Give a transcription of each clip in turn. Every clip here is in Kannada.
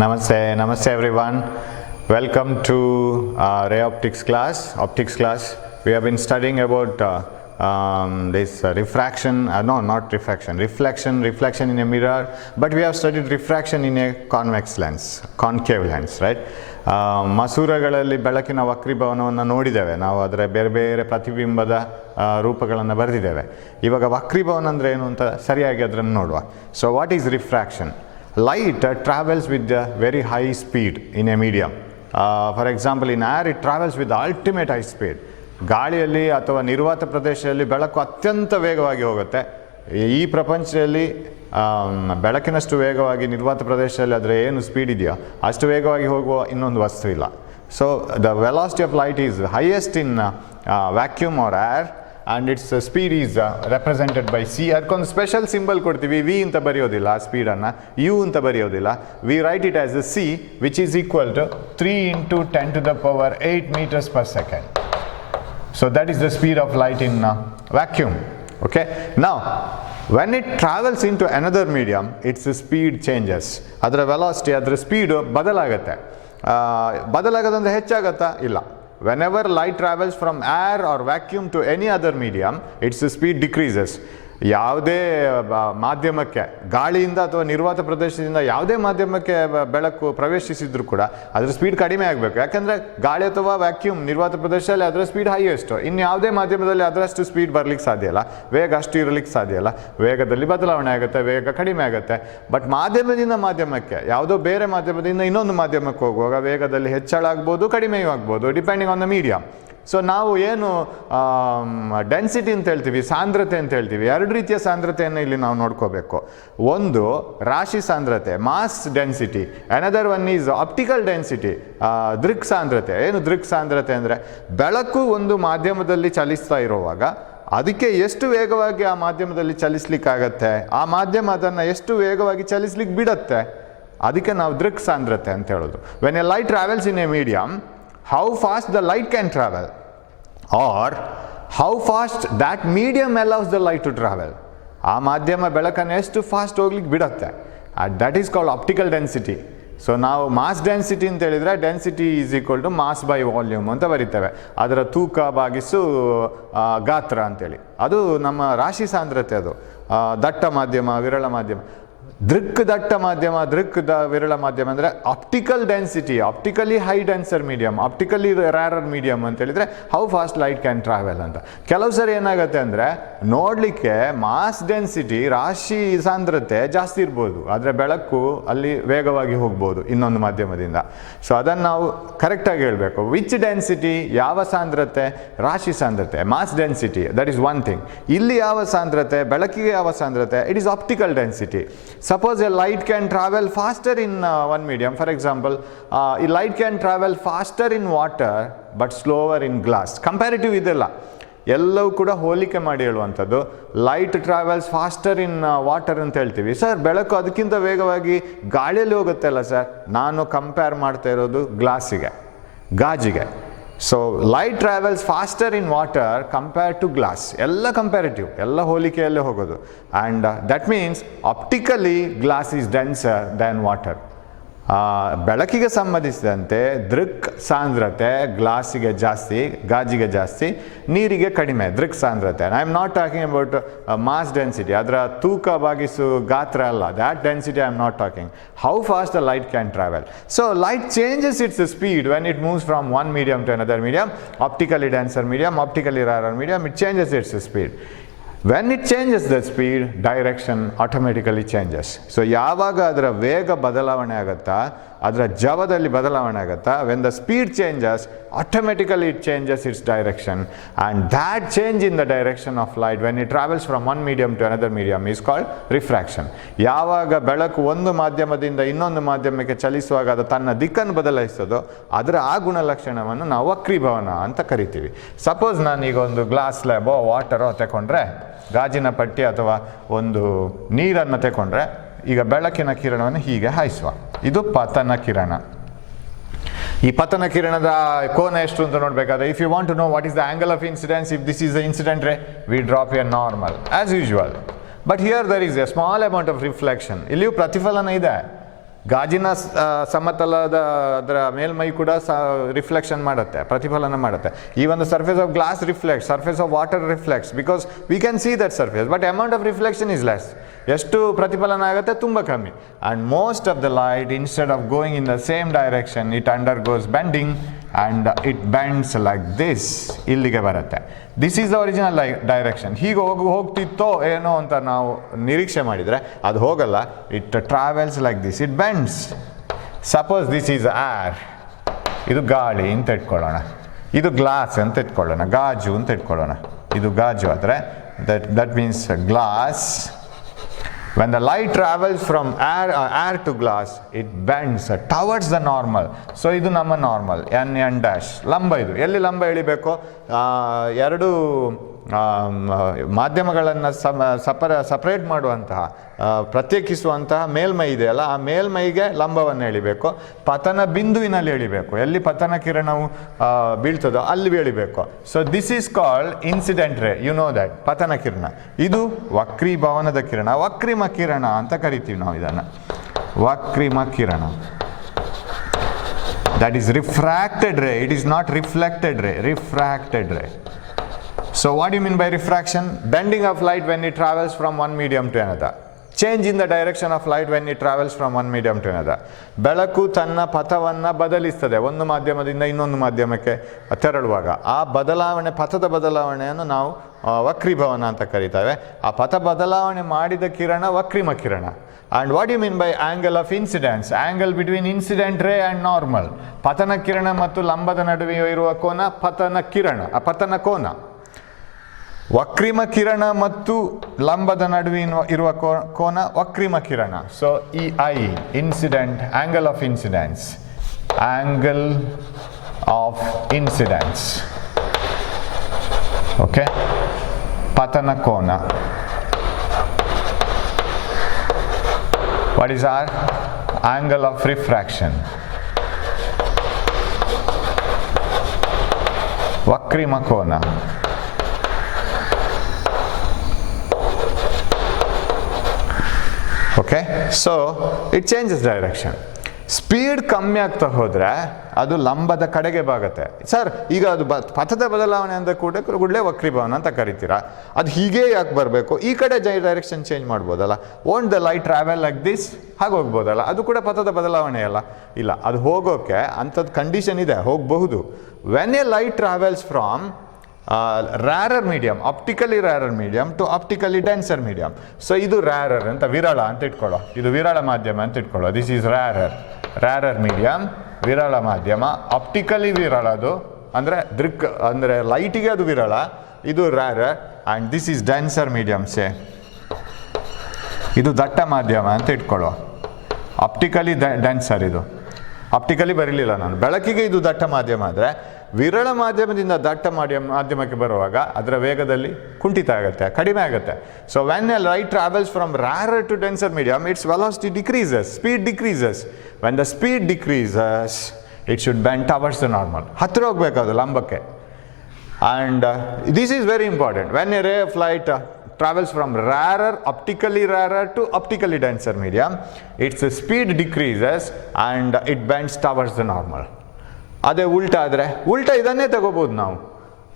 Namaste everyone. Welcome to Ray Optics class. We have been studying about this refraction, not refraction, reflection in a mirror, but we have studied refraction in a convex lens, concave lens, right? ಮಸೂರಗಳಲ್ಲಿ ಬೆಳಕಿನ ವಕ್ರೀಭವನವನ್ನು ನೋಡಿದ್ದೇವೆ ನಾವು, ಅದರ ಬೇರೆ ಬೇರೆ ಪ್ರತಿಬಿಂಬದ ರೂಪಗಳನ್ನು ಬರೆದಿದ್ದೇವೆ. ಇವಾಗ ವಕ್ರೀಭವನ ಅಂದರೆ ಏನು ಅಂತ ಸರಿಯಾಗಿ ಅದನ್ನು ನೋಡುವ. So what is refraction? Light travels with a very high speed in a medium. For example, in air it travels with the ultimate high speed. ಗಾಳಿಯಲ್ಲಿ ಅಥವಾ ನಿರ್ವಾತ ಪ್ರದೇಶದಲ್ಲಿ ಬೆಳಕು ಅತ್ಯಂತ ವೇಗವಾಗಿ ಹೋಗುತ್ತೆ. ಈ ಪ್ರಪಂಚದಲ್ಲಿ ಬೆಳಕಿನಷ್ಟು ವೇಗವಾಗಿ ನಿರ್ವಾತ ಪ್ರದೇಶದಲ್ಲಿ ಅದರ ಏನು ಸ್ಪೀಡ್ ಇದೆಯೋ ಅಷ್ಟು ವೇಗವಾಗಿ ಹೋಗುವ ಇನ್ನೊಂದು ವಸ್ತು ಇಲ್ಲ. So the velocity of light is highest in vacuum or air and its speed is represented by c. ಅದಕ್ಕೊಂದು ಸ್ಪೆಷಲ್ ಸಿಂಬಲ್ ಕೊಡ್ತೀವಿ, v ಅಂತ ಬರೆಯೋದಿಲ್ಲ ಆ ಸ್ಪೀಡನ್ನು, u ಅಂತ ಬರೆಯೋದಿಲ್ಲ. we write it as a c which is equal to 3 into 10 to the power 8 meters per second. So that is the speed of light in vacuum. Okay, now when it travels into another medium, its speed changes. ಅದರ ವೆಲಾಸಿಟಿ, ಅದರ ಸ್ಪೀಡ್ ಬದಲಾಗುತ್ತೆ. ಬದಲಾಗದಂದ್ರೆ ಹೆಚ್ಚಾಗತ್ತಾ? ಇಲ್ಲ. Whenever light travels from air or vacuum to any other medium, its speed decreases. ಯಾವುದೇ ಮಾಧ್ಯಮಕ್ಕೆ, ಗಾಳಿಯಿಂದ ಅಥವಾ ನಿರ್ವಾತ ಪ್ರದೇಶದಿಂದ ಯಾವುದೇ ಮಾಧ್ಯಮಕ್ಕೆ ಬೆಳಕು ಪ್ರವೇಶಿಸಿದ್ರು ಕೂಡ ಅದರ ಸ್ಪೀಡ್ ಕಡಿಮೆ ಆಗಬೇಕು. ಯಾಕಂದರೆ ಗಾಳಿ ಅಥವಾ ವ್ಯಾಕ್ಯೂಮ್ ನಿರ್ವಾತ ಪ್ರದೇಶದಲ್ಲಿ ಅದರ ಸ್ಪೀಡ್ ಹೈಯೆಸ್ಟ್. ಇನ್ನು ಯಾವುದೇ ಮಾಧ್ಯಮದಲ್ಲಿ ಅದರಷ್ಟು ಸ್ಪೀಡ್ ಬರಲಿಕ್ಕೆ ಸಾಧ್ಯ ಇಲ್ಲ, ವೇಗ ಅಷ್ಟು ಇರಲಿಕ್ಕೆ ಸಾಧ್ಯ ಇಲ್ಲ. ವೇಗದಲ್ಲಿ ಬದಲಾವಣೆ ಆಗುತ್ತೆ, ವೇಗ ಕಡಿಮೆ ಆಗುತ್ತೆ. ಬಟ್ ಮಾಧ್ಯಮದಿಂದ ಮಾಧ್ಯಮಕ್ಕೆ, ಯಾವುದೋ ಬೇರೆ ಮಾಧ್ಯಮದಿಂದ ಇನ್ನೊಂದು ಮಾಧ್ಯಮಕ್ಕೆ ಹೋಗುವಾಗ ವೇಗದಲ್ಲಿ ಹೆಚ್ಚಳ ಆಗ್ಬೋದು, ಕಡಿಮೆಯೂ ಆಗ್ಬೋದು, depending on the medium. So ನಾವು ಏನು ಡೆನ್ಸಿಟಿ ಅಂತ ಹೇಳ್ತೀವಿ, ಸಾಂದ್ರತೆ ಅಂತ ಹೇಳ್ತೀವಿ, ಎರಡು ರೀತಿಯ ಸಾಂದ್ರತೆಯನ್ನು ಇಲ್ಲಿ ನಾವು ನೋಡ್ಕೋಬೇಕು. ಒಂದು ರಾಶಿ ಸಾಂದ್ರತೆ, mass density. Another one is optical density, ದೃಕ್ ಸಾಂದ್ರತೆ. ಏನು ದೃಕ್ ಸಾಂದ್ರತೆ ಅಂದರೆ ಬೆಳಕು ಒಂದು ಮಾಧ್ಯಮದಲ್ಲಿ ಚಲಿಸ್ತಾ ಇರುವಾಗ ಅದಕ್ಕೆ ಎಷ್ಟು ವೇಗವಾಗಿ ಆ ಮಾಧ್ಯಮದಲ್ಲಿ ಚಲಿಸ್ಲಿಕ್ಕಾಗತ್ತೆ, ಆ ಮಾಧ್ಯಮ ಅದನ್ನು ಎಷ್ಟು ವೇಗವಾಗಿ ಚಲಿಸ್ಲಿಕ್ಕೆ ಬಿಡತ್ತೆ, ಅದಕ್ಕೆ ನಾವು ದೃಕ್ ಸಾಂದ್ರತೆ ಅಂತ ಹೇಳೋದು. When a light travels in a medium, how fast the light can travel or how fast that medium allows the light to travel. ಆ ಮಾಧ್ಯಮ ಬೆಳಕನ್ನು ಎಷ್ಟು ಫಾಸ್ಟ್ ಹೋಗ್ಲಿಕ್ಕೆ ಬಿಡುತ್ತೆ, that is called optical density. So ನಾವು ಮಾಸ್ ಡೆನ್ಸಿಟಿ ಅಂತ ಹೇಳಿದರೆ density is equal to mass by volume ಅಂತ ಬರೀತೇವೆ. ಅದರ ತೂಕ ಭಾಗಿಸು ಗಾತ್ರ ಅಂತೇಳಿ. ಅದು ನಮ್ಮ ರಾಶಿ ಸಾಂದ್ರತೆ. ಅದು ದಟ್ಟ ಮಾಧ್ಯಮ, ವಿರಳ ಮಾಧ್ಯಮ. ದೃಕ್ ದಟ್ಟ ಮಾಧ್ಯಮ, ವಿರಳ ಮಾಧ್ಯಮ ಅಂದರೆ optical density, optically high denser medium, optically rarer medium ಅಂತ ಹೇಳಿದರೆ how fast light can travel ಅಂತ. ಕೆಲವು ಸರಿ ಏನಾಗುತ್ತೆ ಅಂದರೆ ನೋಡಲಿಕ್ಕೆ ಮಾಸ್ ಡೆನ್ಸಿಟಿ, ರಾಶಿ ಸಾಂದ್ರತೆ ಜಾಸ್ತಿ ಇರ್ಬೋದು, ಆದರೆ ಬೆಳಕು ಅಲ್ಲಿ ವೇಗವಾಗಿ ಹೋಗ್ಬೋದು ಇನ್ನೊಂದು ಮಾಧ್ಯಮದಿಂದ. ಸೊ ಅದನ್ನು ನಾವು ಕರೆಕ್ಟಾಗಿ ಹೇಳಬೇಕು. ವಿಚ್ ಡೆನ್ಸಿಟಿ, ಯಾವ ಸಾಂದ್ರತೆ? ರಾಶಿ ಸಾಂದ್ರತೆ, mass density, that is one thing. ಇಲ್ಲಿ ಯಾವ ಸಾಂದ್ರತೆ, ಬೆಳಕಿಗೆ ಯಾವ ಸಾಂದ್ರತೆ? It is optical density. Suppose a light can travel faster in one medium. For example, a light can travel faster in water but slower in glass. Comparative ಇದೆಲ್ಲ ಎಲ್ಲವೂ ಕೂಡ ಹೋಲಿಕೆ ಮಾಡಿ ಹೇಳುವಂಥದ್ದು. Light travels faster in water ಅಂತ ಹೇಳ್ತೀವಿ. ಸರ್ ಬೆಳಕು ಅದಕ್ಕಿಂತ ವೇಗವಾಗಿ ಗಾಳಿಯಲ್ಲಿ ಹೋಗುತ್ತೆ ಅಲ್ಲ ಸರ್? ನಾನು ಕಂಪೇರ್ ಮಾಡ್ತಾ ಇರೋದು ಗ್ಲಾಸಿಗೆ, ಗಾಜಿಗೆ. So light travels faster in water compared to glass. ಎಲ್ಲ ಕಂಪ್ಯಾರಿಟಿವ್, ಎಲ್ಲ ಹೋಲಿಕೆಯಲ್ಲೇ ಹೋಗೋದು. And that means optically glass is denser than water. ಬೆಳಕಿಗೆ ಸಂಬಂಧಿಸಿದಂತೆ ದೃಕ್ ಸಾಂದ್ರತೆ ಗ್ಲಾಸಿಗೆ ಜಾಸ್ತಿ, ಗಾಜಿಗೆ ಜಾಸ್ತಿ, ನೀರಿಗೆ ಕಡಿಮೆ ದೃಕ್ ಸಾಂದ್ರತೆ. I am not talking about mass density, ಅದರ ತೂಕ ಭಾಗಿಸು ಗಾತ್ರ ಅಲ್ಲ. That density I am not talking. How fast the light can travel. So light changes its speed when it moves from one medium to another medium. Optically denser medium, optically rarer medium, it changes its speed. When it changes the speed, direction automatically changes. So ಯಾವಾಗ ಅದರ ವೇಗ ಬದಲಾವಣೆ ಆಗುತ್ತಾ, ಅದರ ಜವದಲ್ಲಿ ಬದಲಾವಣೆ ಆಗುತ್ತಾ, when the speed changes, automatically it changes its direction. And that change in the direction of light when it travels from one medium to another medium is called refraction. ಯಾವಾಗ ಬೆಳಕು ಒಂದು ಮಾಧ್ಯಮದಿಂದ ಇನ್ನೊಂದು ಮಾಧ್ಯಮಕ್ಕೆ ಚಲಿಸುವಾಗ ಅದು ತನ್ನ ದಿಕ್ಕನ್ನು ಬದಲಾಯಿಸೋದು, ಅದರ ಆ ಗುಣಲಕ್ಷಣವನ್ನು ನಾವು ವಕ್ರೀಭವನ ಅಂತ ಕರಿತೀವಿ. ಸಪೋಸ್ ನಾನೀಗ ಒಂದು ಗ್ಲಾಸ್ ಸ್ಲ್ಯಾಬೋ ವಾಟರೋ ತಗೊಂಡ್ರೆ, ಗಾಜಿನ ಪಟ್ಟಿ ಅಥವಾ ಒಂದು ನೀರನ್ನು ತಗೊಂಡ್ರೆ, ಈಗ ಬೆಳಕಿನ ಕಿರಣವನ್ನು ಹೀಗೆ ಹಾಯಿಸುವ. ಇದು ಪತನ ಕಿರಣ. ಈ ಪತನ ಕಿರಣದ ಕೋನ ಎಷ್ಟು ಅಂತ ನೋಡಬೇಕಾದ್ರೆ, if you want to know what is the angle of incidence, if this is the incident ray, we drop a normal as usual. But here there is a small amount of reflection. ಇಲ್ಲಿಯೂ ಪ್ರತಿಫಲನ ಇದೆ. ಗಾಜಿನ ಸಮತಲದ ಅದರ ಮೇಲ್ಮೈ ಕೂಡ ರಿಫ್ಲೆಕ್ಷನ್ ಮಾಡುತ್ತೆ, ಪ್ರತಿಫಲನ ಮಾಡುತ್ತೆ. Even the surface of glass reflects, surface of water reflects, because we can see that surface, but amount of reflection is less. ಎಷ್ಟು ಪ್ರತಿಫಲನ ಆಗುತ್ತೆ? ತುಂಬ ಕಮ್ಮಿ. And most of the light instead of going in the same direction it undergoes bending and it bends like this, ಇಲ್ಲಿಗೆ ಬರುತ್ತೆ. This is the original direction. ಹೀಗೆ ಹೋಗ್ತಿತ್ತೋ ಏನೋ ಅಂತ ನಾವು ನಿರೀಕ್ಷೆ ಮಾಡಿದರೆ ಅದು ಹೋಗಲ್ಲ. It travels like this, it bends. Suppose this is air, ಇದು ಗಾಳಿ ಅಂತ ಇಟ್ಕೊಳ್ಳೋಣ, ಇದು ಗ್ಲಾಸ್ ಅಂತ ಇಟ್ಕೊಳ್ಳೋಣ, ಗಾಜು ಅಂತ ಇಟ್ಕೊಳ್ಳೋಣ. ಇದು ಗಾಜು ಆದರೆ that means glass. When the light travels from air to glass, it bends towards the normal. So ಇದು ನಮ್ಮ ನಾರ್ಮಲ್, n ಡ್ಯಾಶ್. ಲಂಬ ಇದು ಎಲ್ಲಿ ಲಂಬ ಎಳಿಬೇಕು? ಎರಡು ಮಾಧ್ಯಮಗಳನ್ನು ಸಪರೇಟ್ ಮಾಡುವಂತಹ, ಪ್ರತ್ಯೇಕಿಸುವಂತಹ ಮೇಲ್ಮೈ ಇದೆಯಲ್ಲ, ಆ ಮೇಲ್ಮೈಗೆ ಲಂಬವನ್ನು ಎಳಿಬೇಕು. ಪತನ ಬಿಂದುವಿನಲ್ಲಿ ಎಳಿಬೇಕು, ಎಲ್ಲಿ ಪತನ ಕಿರಣವು ಬೀಳ್ತದೋ ಅಲ್ಲಿ ಎಳಿಬೇಕು. So this is called incident ray, you know that. ಪತನ ಕಿರಣ ಇದು ವಕ್ರೀಭವನದ ಕಿರಣ, ವಕ್ರಿಮ ಕಿರಣ ಅಂತ ಕರಿತೀವಿ ನಾವು ಇದನ್ನು, ವಕ್ರಿಮ ಕಿರಣ. That is refracted ray, it is not reflected ray, refracted ray. So what do you mean by refraction? Bending of light when it travels from one medium to another. Change in the direction of light when it travels from one medium to another. ಬೆಳಕು ತನ್ನ ಪಥವನ್ನು ಬದಲಿಸ್ತದೆ ಒಂದು ಮಾಧ್ಯಮದಿಂದ ಇನ್ನೊಂದು ಮಾಧ್ಯಮಕ್ಕೆ ತೆರಳುವಾಗ. ಆ ಬದಲಾವಣೆ, ಪಥದ ಬದಲಾವಣೆಯನ್ನು ನಾವು ವಕ್ರೀಭವನ ಅಂತ ಕರೀತೇವೆ. ಆ ಪಥ ಬದಲಾವಣೆ ಮಾಡಿದ ಕಿರಣ ವಕ್ರಿಮ ಕಿರಣ. And what do you mean by angle of incidence? Angle between incident ray and normal. ಪತನ ಕಿರಣ ಮತ್ತು ಲಂಬದ ನಡುವೆ ಇರುವ ಕೋನ ಪತನ ಕಿರಣ, ಪತನ ಕೋನ. ವಕ್ರಿಮ ಕಿರಣ ಮತ್ತು ಲಂಬದ ನಡುವೆ ಇರುವ ಕೋನ ವಕ್ರಿಮ ಕಿರಣ. ಸೊ ಈ I incident, angle of incidence, angle of incidence, okay, ಪತನ ಕೋನ. What is our angle of refraction? ವಕ್ರಿಮ ಕೋನ. Okay, so it changes direction. Speed ಕಮ್ಮಿ ಆಗ್ತಾ ಹೋದರೆ ಅದು ಲಂಬದ ಕಡೆಗೆ ಬಾಗುತ್ತೆ. ಸರ್ ಈಗ ಅದು ಪಥದ ಬದಲಾವಣೆ ಅಂತ ಕೂಡಲೇ ವಕ್ರೀಭವನ ಅಂತ ಕರಿತೀರಾ, ಅದು ಹೀಗೆ ಯಾಕೆ ಬರಬೇಕು? ಈ ಕಡೆ ಡೈರೆಕ್ಷನ್ ಚೇಂಜ್ ಮಾಡ್ಬೋದಲ್ಲ. Won't the light travel like this, ಹಾಗೆ ಹೋಗ್ಬೋದಲ್ಲ. ಅದು ಕೂಡ ಪಥದ ಬದಲಾವಣೆ ಅಲ್ಲ? ಇಲ್ಲ, ಅದು ಹೋಗೋಕ್ಕೆ ಅಂಥದ್ದು ಕಂಡೀಷನ್ ಇದೆ, ಹೋಗಬಹುದು. When a light travels from rarer medium, optically rarer medium to optically denser medium. So ಇದು rarer ಅಂತ, ವಿರಳ ಅಂತ ಇಟ್ಕೊಳ್ಳೋ, ಇದು ವಿರಳ ಮಾಧ್ಯಮ ಅಂತ ಇಟ್ಕೊಳ್ಳೋ. ದಿಸ್ ಈಸ್ rarer medium, ವಿರಳ ಮಾಧ್ಯಮ. ಆಪ್ಟಿಕಲಿ ವಿರಳದು ಅಂದರೆ ಅಂದರೆ ಲೈಟಿಗೆ ಅದು ವಿರಳ, ಇದು rarer. And this is denser medium. Say ಇದು ದಟ್ಟ ಮಾಧ್ಯಮ ಅಂತ ಇಟ್ಕೊಳ್ಳೋ. ಆಪ್ಟಿಕಲಿ ಡೆನ್ಸರ್, ಇದು ಆಪ್ಟಿಕಲಿ ಬರಲಿಲ್ಲ ನಾನು. ಬೆಳಕಿಗೆ ಇದು ದಟ್ಟ ಮಾಧ್ಯಮ ಆದರೆ ವಿರಳ ಮಾಧ್ಯಮದಿಂದ ದಟ್ಟ ಮಾಧ್ಯಮಕ್ಕೆ ಬರುವಾಗ ಅದರ ವೇಗದಲ್ಲಿ ಕುಂಠಿತ ಆಗುತ್ತೆ, ಕಡಿಮೆ ಆಗುತ್ತೆ. So when a light travels from rarer to denser medium, its velocity decreases, speed decreases. When the speed decreases, it should bend towards the normal. ಹತ್ತಿರ ಹೋಗಬೇಕು ಅದು ಲಂಬಕ್ಕೆ. And this is very important. When a ray of light travels from optically rarer to optically denser medium, its speed decreases and it bends towards the normal. ಅದೇ ಉಲ್ಟಾ ಆದರೆ, ಉಲ್ಟಾ ಇದನ್ನೇ ತಗೋಬೋದು ನಾವು.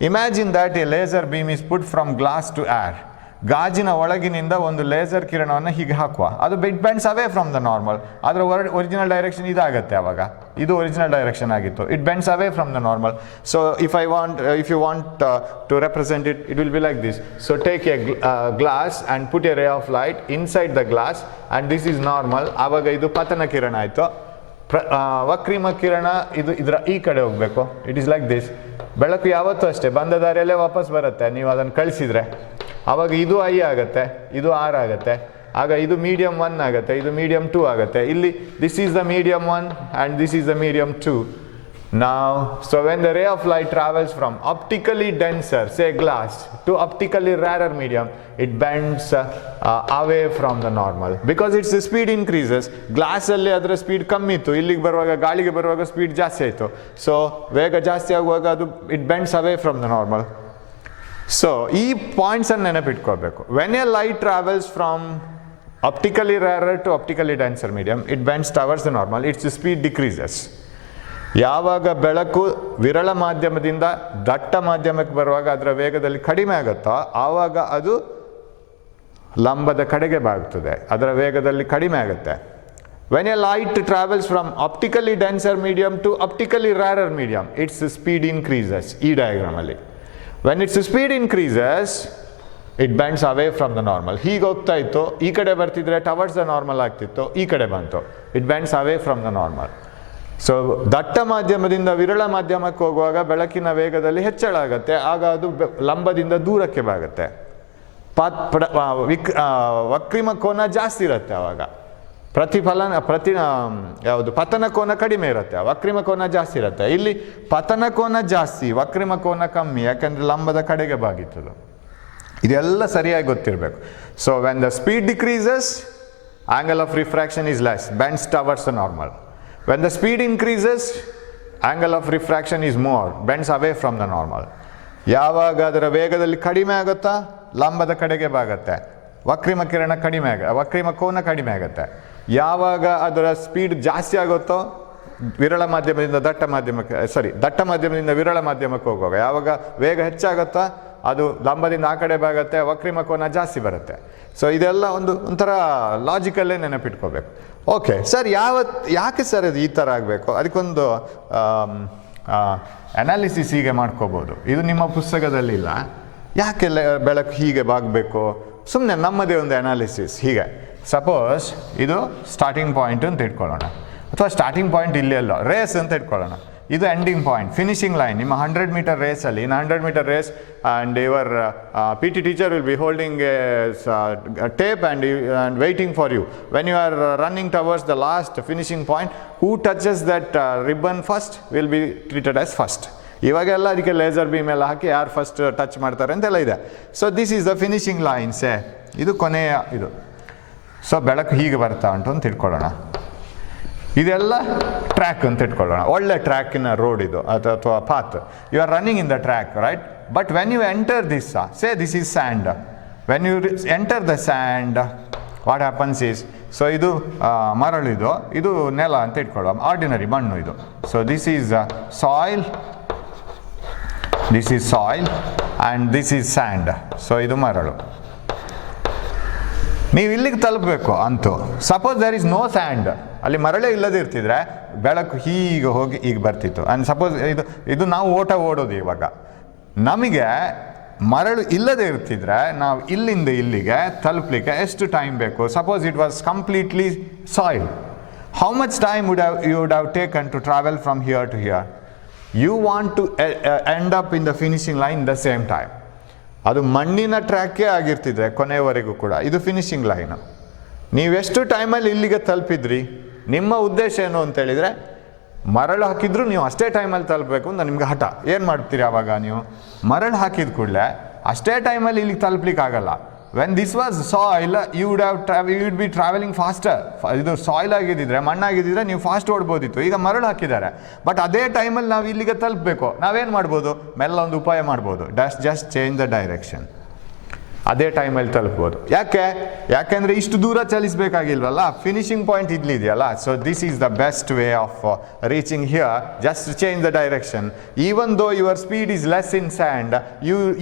Imagine that a laser beam is put from glass to air. ಗಾಜಿನ ಒಳಗಿನಿಂದ ಒಂದು ಲೇಸರ್ ಕಿರಣವನ್ನು ಹೀಗೆ ಹಾಕುವ, ಅದು it bends away from the normal. ಅದರ ಒರಿಜಿನಲ್ ಡೈರೆಕ್ಷನ್ ಇದಾಗುತ್ತೆ. ಆವಾಗ ಇದು ಒರಿಜಿನಲ್ ಡೈರೆಕ್ಷನ್ ಆಗಿತ್ತು, it bends away from the normal. So if you want to represent it, it will be like this. So take a glass and put a ray of light inside the glass and this is normal. ಆವಾಗ ಇದು ಪತನ ಕಿರಣ ಆಯಿತು. ವಕ್ರಿಮ ಕಿರಣ ಇದು ಇದರ ಈ ಕಡೆ ಹೋಗಬೇಕು. It is like this. ಬೆಳಕು ಯಾವತ್ತೂ ಅಷ್ಟೇ ಬಂದ ದಾರಿಯಲ್ಲೇ ವಾಪಸ್ ಬರುತ್ತೆ, ನೀವು ಅದನ್ನು ಕಳಿಸಿದರೆ. ಆವಾಗ ಇದು ಐ ಆಗುತ್ತೆ, ಇದು ಆರ್ ಆಗುತ್ತೆ. ಆಗ ಇದು ಮೀಡಿಯಮ್ 1 ಆಗುತ್ತೆ, ಇದು ಮೀಡಿಯಮ್ 2 ಆಗುತ್ತೆ. ಇಲ್ಲಿ this is the medium 1 and this is the medium 2. Now, so when the ray of light travels from optically denser, say glass, to optically rarer medium, it bends away from the normal because its speed increases. Glass alli adra speed kammi ittu, illige baruvaga ಗಾಳಿಗೆ ಬರುವಾಗ ಸ್ಪೀಡ್ ಜಾಸ್ತಿ ಆಯಿತು. ಸೊ ವೇಗ ಜಾಸ್ತಿ ಆಗುವಾಗ ಅದು it bends away from the normal. So ಈ ಪಾಯಿಂಟ್ಸನ್ನು ನೆನಪಿಟ್ಕೋಬೇಕು. When a light travels from optically rarer to optically denser medium, it bends towards the normal, its speed decreases. ಯಾವಾಗ ಬೆಳಕು ವಿರಳ ಮಾಧ್ಯಮದಿಂದ ದಟ್ಟ ಮಾಧ್ಯಮಕ್ಕೆ ಬರುವಾಗ ಅದರ ವೇಗದಲ್ಲಿ ಕಡಿಮೆ ಆಗುತ್ತೋ ಆವಾಗ ಅದು ಲಂಬದ ಕಡೆಗೆ ಬಾಗುತ್ತದೆ, ಅದರ ವೇಗದಲ್ಲಿ ಕಡಿಮೆ ಆಗುತ್ತೆ. When a light travels from optically denser medium to optically rarer medium, its speed increases. ಈ diagram ಅಲ್ಲಿ when its speed increases, it bends away from the normal. ಹೀಗೆ ಹೋಗ್ತಾ ಇತ್ತು, ಈ ಕಡೆ ಬರ್ತಿದ್ರೆ towards the normal ಆಗ್ತಿತ್ತು, ಈ ಕಡೆ ಬಂತು, it bends away from the normal. So ದಟ್ಟ ಮಾಧ್ಯಮದಿಂದ ವಿರಳ ಮಾಧ್ಯಮಕ್ಕೆ ಹೋಗುವಾಗ ಬೆಳಕಿನ ವೇಗದಲ್ಲಿ ಹೆಚ್ಚಳ ಆಗುತ್ತೆ, ಆಗ ಅದು ಲಂಬದಿಂದ ದೂರಕ್ಕೆ ಬಾಗುತ್ತೆ. ವಕ್ರಿಮ ಕೋನ ಜಾಸ್ತಿ ಇರುತ್ತೆ, ಆವಾಗ ಯಾವುದು ಪತನ ಕೋನ ಕಡಿಮೆ ಇರುತ್ತೆ, ವಕ್ರಿಮ ಕೋನ ಜಾಸ್ತಿ ಇರುತ್ತೆ. ಇಲ್ಲಿ ಪತನ ಕೋನ ಜಾಸ್ತಿ, ವಕ್ರಿಮ ಕೋನ ಕಮ್ಮಿ, ಯಾಕಂದ್ರೆ ಲಂಬದ ಕಡೆಗೆ ಬಾಗಿತ್ತದು. ಇದೆಲ್ಲ ಸರಿಯಾಗಿ ಗೊತ್ತಿರಬೇಕು. So when the speed decreases, angle of refraction is less, bends towards the normal. When the speed increases, angle of refraction is more, bends away from the normal. ಯಾವಾಗ ಅದರ ವೇಗದಲ್ಲಿ ಕಡಿಮೆ ಆಗುತ್ತಾ ಲಂಬದ ಕಡೆಗೆ ಬಾಗುತ್ತೆ, ವಕ್ರಿಮ ಕಿರಣ ಕಡಿಮೆ ವಕ್ರಿಮ ಕೋನ ಕಡಿಮೆ ಆಗುತ್ತೆ. ಯಾವಾಗ ಅದರ ಸ್ಪೀಡ್ ಜಾಸ್ತಿ ಆಗುತ್ತೋ ವಿರಳ ಮಾಧ್ಯಮದಿಂದ ದಟ್ಟ ಮಾಧ್ಯಮದಿಂದ ವಿರಳ ಮಾಧ್ಯಮಕ್ಕೆ ಹೋಗುವಾಗ ಯಾವಾಗ ವೇಗ ಹೆಚ್ಚಾಗುತ್ತಾ ಅದು ಲಂಬದಿಂದ ಆ ಕಡೆ ಬಾಗುತ್ತೆ, ವಕ್ರಿಮ ಕೋನ ಜಾಸ್ತಿ ಬರುತ್ತೆ. ಸೊ ಇದೆಲ್ಲ ಒಂಥರ ಲಾಜಿಕಲ್ಲೇ ನೆನಪಿಟ್ಕೋಬೇಕು. ಓಕೆ ಸರ್, ಯಾಕೆ ಸರ್ ಅದು ಈ ಥರ ಆಗಬೇಕು? ಅದಕ್ಕೊಂದು ಅನಾಲಿಸಿಸ್ ಹೀಗೆ ಮಾಡ್ಕೋಬೋದು. ಇದು ನಿಮ್ಮ ಪುಸ್ತಕದಲ್ಲಿಲ್ಲ. ಯಾಕೆ ಬೆಳಕು ಹೀಗೆ ಬಾಗಬೇಕು? ಸುಮ್ಮನೆ ನಮ್ಮದೇ ಒಂದು ಅನಾಲಿಸಿಸ್. ಹೀಗೆ ಸಪೋಸ್ ಇದು ಸ್ಟಾರ್ಟಿಂಗ್ ಪಾಯಿಂಟ್ ಅಂತ ಇಟ್ಕೊಳ್ಳೋಣ, ಅಥವಾ ಸ್ಟಾರ್ಟಿಂಗ್ ಪಾಯಿಂಟ್ ಇಲ್ಲೇ ಅಲ್ಲ, ರೇಸ್ ಅಂತ ಇಟ್ಕೊಳ್ಳೋಣ. ಇದು ಎಂಡಿಂಗ್ ಪಾಯಿಂಟ್, ಫಿನಿಶಿಂಗ್ ಲೈನ್. ನಿಮ್ಮ 100 ಮೀಟರ್ ರೇಸಲ್ಲಿ, in 100 metre race, and your PT teacher will be holding a tape and waiting for you. When you are running towards the last finishing point, who touches that ribbon first will be treated as first. ಇವಾಗೆಲ್ಲ ಅದಕ್ಕೆ ಲೇಸರ್ ಬೀಮ್ ಎಲ್ಲ ಹಾಕಿ ಯಾರು ಫಸ್ಟ್ ಟಚ್ ಮಾಡ್ತಾರೆ ಅಂತೆಲ್ಲ ಇದೆ. So this is the finishing lines. ಇದು ಕೊನೆಯ ಇದು. ಸೊ ಬೆಳಕು ಹೀಗೆ ಬರ್ತಾ ಉಂಟು ಅಂತ ಇಟ್ಕೊಳ್ಳೋಣ. ಇದೆಲ್ಲ ಟ್ರ್ಯಾಕ್ ಅಂತ ಇಟ್ಕೊಳ್ಳೋಣ, ಒಳ್ಳೆ ಟ್ರ್ಯಾಕಿನ ರೋಡ್ ಇದು ಅಥವಾ path. You are running in the track, right? But when you enter this, say this is sand. When you enter the sand, what happens is, so ಇದು ಮರಳಿದು, ಇದು ನೆಲ ಅಂತ ಇಟ್ಕೊಳ್ಳೋ, ಆರ್ಡಿನರಿ ಮಣ್ಣು ಇದು. So this is soil, and this is sand. So ಇದು ಮರಳು. ನೀವು ಇಲ್ಲಿಗೆ ತಲುಪಬೇಕು ಅಂತೂ. Suppose there is no sand, ಅಲ್ಲಿ ಮರಳೇ ಇಲ್ಲದೆ ಇರ್ತಿದ್ರೆ ಬೆಳಕು ಹೀಗೆ ಹೋಗಿ ಈಗ ಬರ್ತಿತ್ತು. ಆ್ಯಂಡ್ ಸಪೋಸ್ ಇದು ನಾವು ಓಡೋದು. ಇವಾಗ ನಮಗೆ ಮರಳು ಇಲ್ಲದೆ ಇರ್ತಿದ್ರೆ ನಾವು ಇಲ್ಲಿಂದ ಇಲ್ಲಿಗೆ ತಲುಪಲಿಕ್ಕೆ ಎಷ್ಟು ಟೈಮ್ ಬೇಕು? Suppose it was completely soil, how much time you would have taken to travel from here to here? You want to end up in the finishing line the same time. ಅದು ಮಣ್ಣಿನ ಟ್ರ್ಯಾಕೇ ಆಗಿರ್ತಿದ್ರೆ ಕೊನೆಯವರೆಗೂ ಕೂಡ ಇದು ಫಿನಿಶಿಂಗ್ ಲೈನು. ನೀವೆಷ್ಟು ಟೈಮಲ್ಲಿ ಇಲ್ಲಿಗೆ ತಲುಪಿದ್ರಿ? ನಿಮ್ಮ ಉದ್ದೇಶ ಏನು ಅಂತೇಳಿದರೆ ಮರಳು ಹಾಕಿದ್ರು ನೀವು ಅಷ್ಟೇ ಟೈಮಲ್ಲಿ ತಲುಪಬೇಕು ಅಂತ ನಿಮ್ಗೆ ಹಠ. ಏನು ಮಾಡ್ತೀರಿ ಆವಾಗ? ನೀವು ಮರಳು ಹಾಕಿದ ಕೂಡಲೇ ಅಷ್ಟೇ ಟೈಮಲ್ಲಿ ಇಲ್ಲಿಗೆ ತಲುಪಲಿಕ್ಕೆ ಆಗಲ್ಲ. When this was soil, you would be travelling faster. ಇದು ಸಾಯಿಲ್ ಆಗಿದ್ದಿದ್ರೆ, ಮಣ್ಣಾಗಿದ್ದಿದ್ರೆ ನೀವು ಫಾಸ್ಟ್ ಓಡ್ಬೋದಿತ್ತು. ಈಗ ಮರಳು ಹಾಕಿದ್ದಾರೆ, ಬಟ್ ಅದೇ ಟೈಮಲ್ಲಿ ನಾವು ಇಲ್ಲಿಗೆ ತಲುಪಬೇಕು. ನಾವೇನು ಮಾಡ್ಬೋದು? ಮೆಲ್ಲ ಒಂದು ಉಪಾಯ ಮಾಡ್ಬೋದು, ಜಸ್ಟ್ ಚೇಂಜ್ ದ ಡೈರೆಕ್ಷನ್. ಅದೇ ಟೈಮಲ್ಲಿ ತಲುಪ್ಬೋದು. ಯಾಕೆಂದರೆ ಇಷ್ಟು ದೂರ ಚಲಿಸಬೇಕಾಗಿಲ್ವಲ್ಲ, ಫಿನಿಶಿಂಗ್ ಪಾಯಿಂಟ್ ಇಲ್ಲಿದೆಯಲ್ಲ. So this is the best way of reaching here. Just change the direction. Even though your speed is less in sand,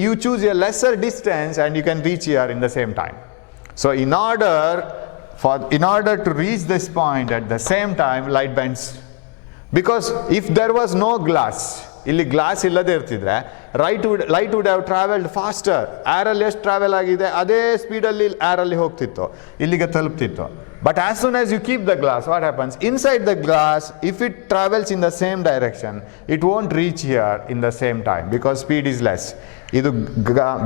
you choose a lesser distance and you can reach here in the same time. So in order to reach this point at the same time, light bends. Because if there was no glass, ಇಲ್ಲಿ ಗ್ಲಾಸ್ ಇಲ್ಲದೆ ಇರ್ತಿದ್ರೆ light would have travelled faster. ಏರಲ್ಲಿ ಎಷ್ಟು ಟ್ರಾವೆಲ್ ಆಗಿದೆ ಅದೇ ಸ್ಪೀಡಲ್ಲಿ ಏರಲ್ಲಿ ಹೋಗ್ತಿತ್ತು, ಇಲ್ಲಿಗೆ ತಲುಪ್ತಿತ್ತು. But as soon as you keep the glass, what happens? Inside the glass, if it travels in the same direction, it won't reach here in the same time because speed is less. ಇದು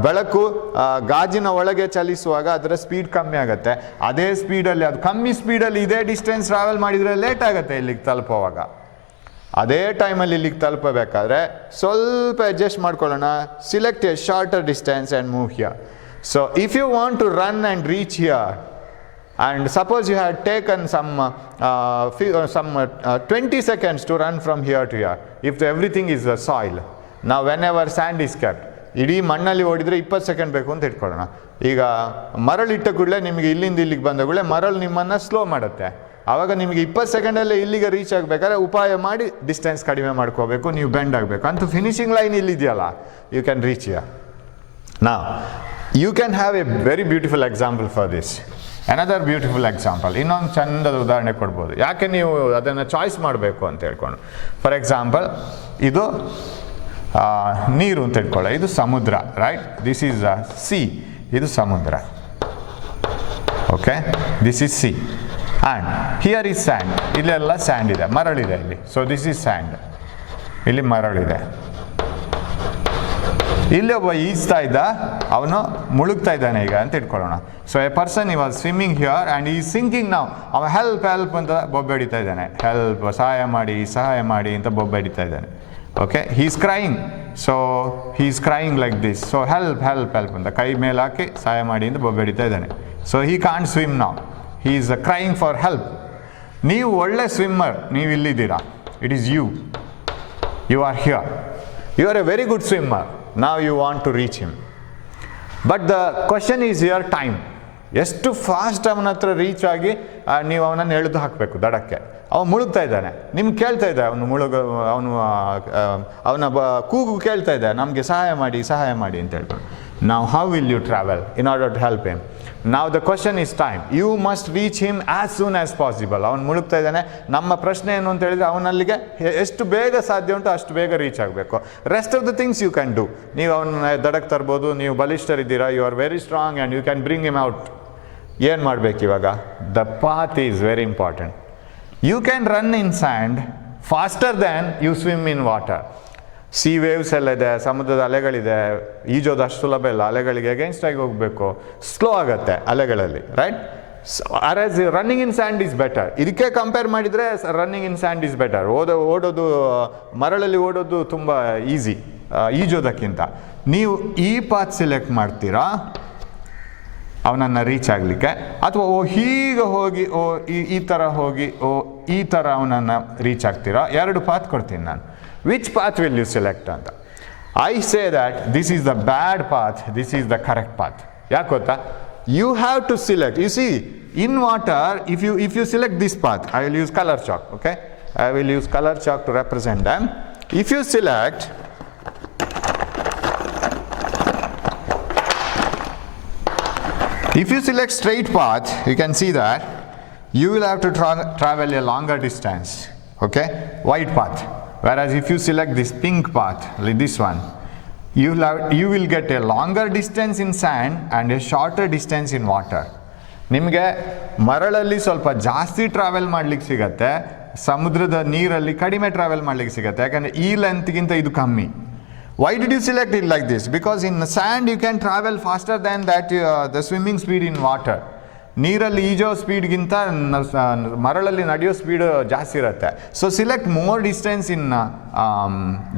ಬೆಳಕು ಗಾಜಿನ ಒಳಗೆ ಚಲಿಸುವಾಗ ಅದರ ಸ್ಪೀಡ್ ಕಮ್ಮಿ ಆಗುತ್ತೆ. ಅದೇ ಸ್ಪೀಡಲ್ಲಿ, ಅದು ಕಮ್ಮಿ ಸ್ಪೀಡಲ್ಲಿ ಇದೇ ಡಿಸ್ಟೆನ್ಸ್ ಟ್ರಾವೆಲ್ ಮಾಡಿದರೆ ಲೇಟ್ ಆಗುತ್ತೆ ಇಲ್ಲಿಗೆ ತಲುಪುವಾಗ. ಅದೇ ಟೈಮಲ್ಲಿ ಇಲ್ಲಿಗೆ ತಲುಪಬೇಕಾದ್ರೆ ಸ್ವಲ್ಪ ಅಡ್ಜಸ್ಟ್ ಮಾಡ್ಕೊಳ್ಳೋಣ. Select a shorter distance and move here. So if you want to run and reach here, and suppose you had taken some 20 seconds to run from here to here, if everything is soil. Now whenever sand is kept, ಇಡೀ ಮಣ್ಣಲ್ಲಿ ಓಡಿದರೆ 20 ಸೆಕೆಂಡ್ ಬೇಕು ಅಂತ ಇಟ್ಕೊಳ್ಳೋಣ. ಈಗ ಮರಳಿಟ್ಟ ಕೂಡಲೇ ನಿಮಗೆ ಇಲ್ಲಿಂದ ಇಲ್ಲಿಗೆ ಬಂದ ಕೂಡಲೇ ಮರಳು ನಿಮ್ಮನ್ನು ಸ್ಲೋ ಮಾಡುತ್ತೆ. ಆವಾಗ ನಿಮಗೆ 20 ಸೆಕೆಂಡಲ್ಲೇ ಇಲ್ಲಿಗೆ ರೀಚ್ ಆಗಬೇಕಾದ್ರೆ ಉಪಾಯ ಮಾಡಿ ಡಿಸ್ಟೆನ್ಸ್ ಕಡಿಮೆ ಮಾಡ್ಕೋಬೇಕು, ನೀವು ಬೆಂಡ್ ಆಗಬೇಕು. ಅಂತೂ ಫಿನಿಶಿಂಗ್ ಲೈನ್ ಇಲ್ಲಿದೆಯಲ್ಲ, you can reach here. Now, you can have a very beautiful example for this. Another beautiful example. ಇನ್ನೊಂದು ಚಂದದ ಉದಾಹರಣೆ ಕೊಡ್ಬೋದು. ಯಾಕೆ ನೀವು ಅದನ್ನು ಚಾಯ್ಸ್ ಮಾಡಬೇಕು ಅಂತ ಹೇಳ್ಕೊಂಡು. ಫಾರ್ ಎಕ್ಸಾಂಪಲ್, ಇದು ನೀರು ಅಂತ ಹೇಳ್ಕೊಳ್ಳಿ, ಇದು ಸಮುದ್ರ, ರೈಟ್? ದಿಸ್ ಈಸ್ ಸಿ, ಇದು ಸಮುದ್ರ. Okay, this is sea. And here is sand. ಇಲ್ಲೆಲ್ಲ ಸ್ಯಾಂಡ್ ಇದೆ, ಮರಳಿದೆ ಇಲ್ಲಿ. ಸೊ ದಿಸ್ ಈಸ್ ಸ್ಯಾಂಡ್, ಇಲ್ಲಿ ಮರಳಿದೆ. ಇಲ್ಲಿ ಒಬ್ಬ ಈಜ್ತಾ ಇದ್ದ, ಅವನು ಮುಳುಗ್ತಾ ಇದ್ದಾನೆ ಈಗ ಅಂತ ಇಟ್ಕೊಳ್ಳೋಣ. ಸೊ ಎ ಪರ್ಸನ್ ಈ ವಾಸ್ ಸ್ವಿಮ್ಮಿಂಗ್ ಹಿಯರ್ ಆ್ಯಂಡ್ ಈ ಸಿಂಕಿಂಗ್ ನಾವು. ಅವ ಹೆಲ್ಪ್ ಹೆಲ್ಪ್ ಅಂತ ಬೊಬ್ಬೆ ಹಿಡಿತಾ ಇದ್ದಾನೆ, ಹೆಲ್ಪ್, ಸಹಾಯ ಮಾಡಿ ಅಂತ ಬೊಬ್ಬೆ ಹಿಡಿತಾ ಇದ್ದಾನೆ. Okay, Hi is crying. So he is crying like this. So help ಅಂತ ಕೈ ಮೇಲೆ ಹಾಕಿ ಸಹಾಯ ಮಾಡಿ ಅಂತ ಬೊಬ್ಬೆ ಹಿಡಿತಾ ಇದ್ದಾನೆ. ಸೊ ಹೀ ಕಾಂಟ್ ಸ್ವಿಮ್ ನಾವು, he is crying for help. ನೀವು ಒಳ್ಳೆ ಸ್ವಿಮ್ಮರ್, ನೀವು ಇಲ್ಲಿದ್ದೀರಾ. It is you are here, you are a very good swimmer. Now you want to reach him. But the question is your time. ಎಷ್ಟು ಫಾಸ್ಟ್ ಅವನ ಹತ್ರ ರೀಚ್ ಆಗಿ ನೀವು ಅವನನ್ನು ಎಳೆದು ಹಾಕಬೇಕು ದಡಕ್ಕೆ. ಅವನು ಮುಳುಗ್ತಾ ಇದ್ದಾನೆ, ನಿಮ್ಗೆ ಕೇಳ್ತಾ ಇದ್ದ, ಅವನ ಕೂಗು ಕೇಳ್ತಾ ಇದೆ, ನಮಗೆ ಸಹಾಯ ಮಾಡಿ ಅಂತ ಹೇಳ್ಕೊಂಡು. Now how will you travel in order to help him? Now the question is time. You must reach him as soon as possible. ಅವನು ಮುಳುಗ್ತಾ ಇದ್ದಾನೆ. ನಮ್ಮ ಪ್ರಶ್ನೆ ಏನು ಅಂತ ಹೇಳಿದ್ರೆ, ಅವನಲ್ಲಿಗೆ ಎಷ್ಟು ಬೇಗ ಸಾಧ್ಯ ಉಂಟು ಅಷ್ಟು ಬೇಗ ರೀಚ್ ಆಗಬೇಕು. Rest of the things you can do. ನೀವು ಅವನ್ನ ದಡಕ್ಕೆ ತರ್ಬೋದು, ನೀವು ಬಲಿಷ್ಠರಿದ್ದೀರಾ, you are very strong and you can bring him out. ಏನು ಮಾಡಬೇಕು ಇವಾಗ? The path is very important. You can run in sand faster than you swim in water. Sea waves ಎಲ್ಲ ಇದೆ, ಸಮುದ್ರದ ಅಲೆಗಳಿದೆ, ಈಜೋದು ಅಷ್ಟು ಸುಲಭ ಇಲ್ಲ. ಅಲೆಗಳಿಗೆ ಅಗೇನ್ಸ್ಟ್ ಆಗಿ ಹೋಗಬೇಕು, ಸ್ಲೋ ಆಗುತ್ತೆ ಅಲೆಗಳಲ್ಲಿ, ರೈಟ್? ಆರ್ಎಸ್ running in sand is better. ಇದಕ್ಕೆ ಕಂಪೇರ್ ಮಾಡಿದರೆ running in sand is better. ಓಡೋದು ಮರಳಲ್ಲಿ ಓಡೋದು ತುಂಬ ಈಸಿ ಈಜೋದಕ್ಕಿಂತ. ನೀವು ಈ ಪಾತ್ ಸೆಲೆಕ್ಟ್ ಮಾಡ್ತೀರಾ ಅವನನ್ನು ರೀಚ್ ಆಗಲಿಕ್ಕೆ, ಅಥವಾ ಹೀಗೆ ಹೋಗಿ ಈ ಥರ ಹೋಗಿ ಈ ಥರ ಅವನನ್ನು ರೀಚ್ ಆಗ್ತೀರಾ? ಎರಡು ಪಾತ್ ಕೊಡ್ತೀನಿ ನಾನು. Which path will you select ಅಂತ? I say that this is the bad path, this is the correct path. ಯಾಕೆ ಗೊತ್ತಾ? You have to select. You see, in water, if you select this path, I will use color chalk, okay? I will use color chalk to represent them. If you select straight path, you can see that you will have to travel a longer distance, okay? White path. Whereas if you select this pink path, like this one, you will get a longer distance in sand and a shorter distance in water. ನಿಮಗೆ ಮರಳಲ್ಲಿ ಸ್ವಲ್ಪ ಜಾಸ್ತಿ ಟ್ರಾವೆಲ್ ಮಾಡ್ಲಿಕ್ಕೆ ಸಿಗತ್ತೆ, ಸಮುದ್ರದ ನೀರಲ್ಲಿ ಕಡಿಮೆ ಟ್ರಾವೆಲ್ ಮಾಡ್ಲಿಕ್ಕೆ ಸಿಗತ್ತೆ. ಯಾಕಂದರೆ ಈ ಲೆಂತ್ಗಿಂತ ಇದು ಕಮ್ಮಿ. Why did you select it like this? Because in sand you can travel faster than that the swimming speed in water. ನೀರಲ್ಲಿ ಈಜೋ ಸ್ಪೀಡ್ಗಿಂತ ಮರಳಲ್ಲಿ ನಡೆಯೋ ಸ್ಪೀಡ್ ಜಾಸ್ತಿ ಇರುತ್ತೆ. So select more distance in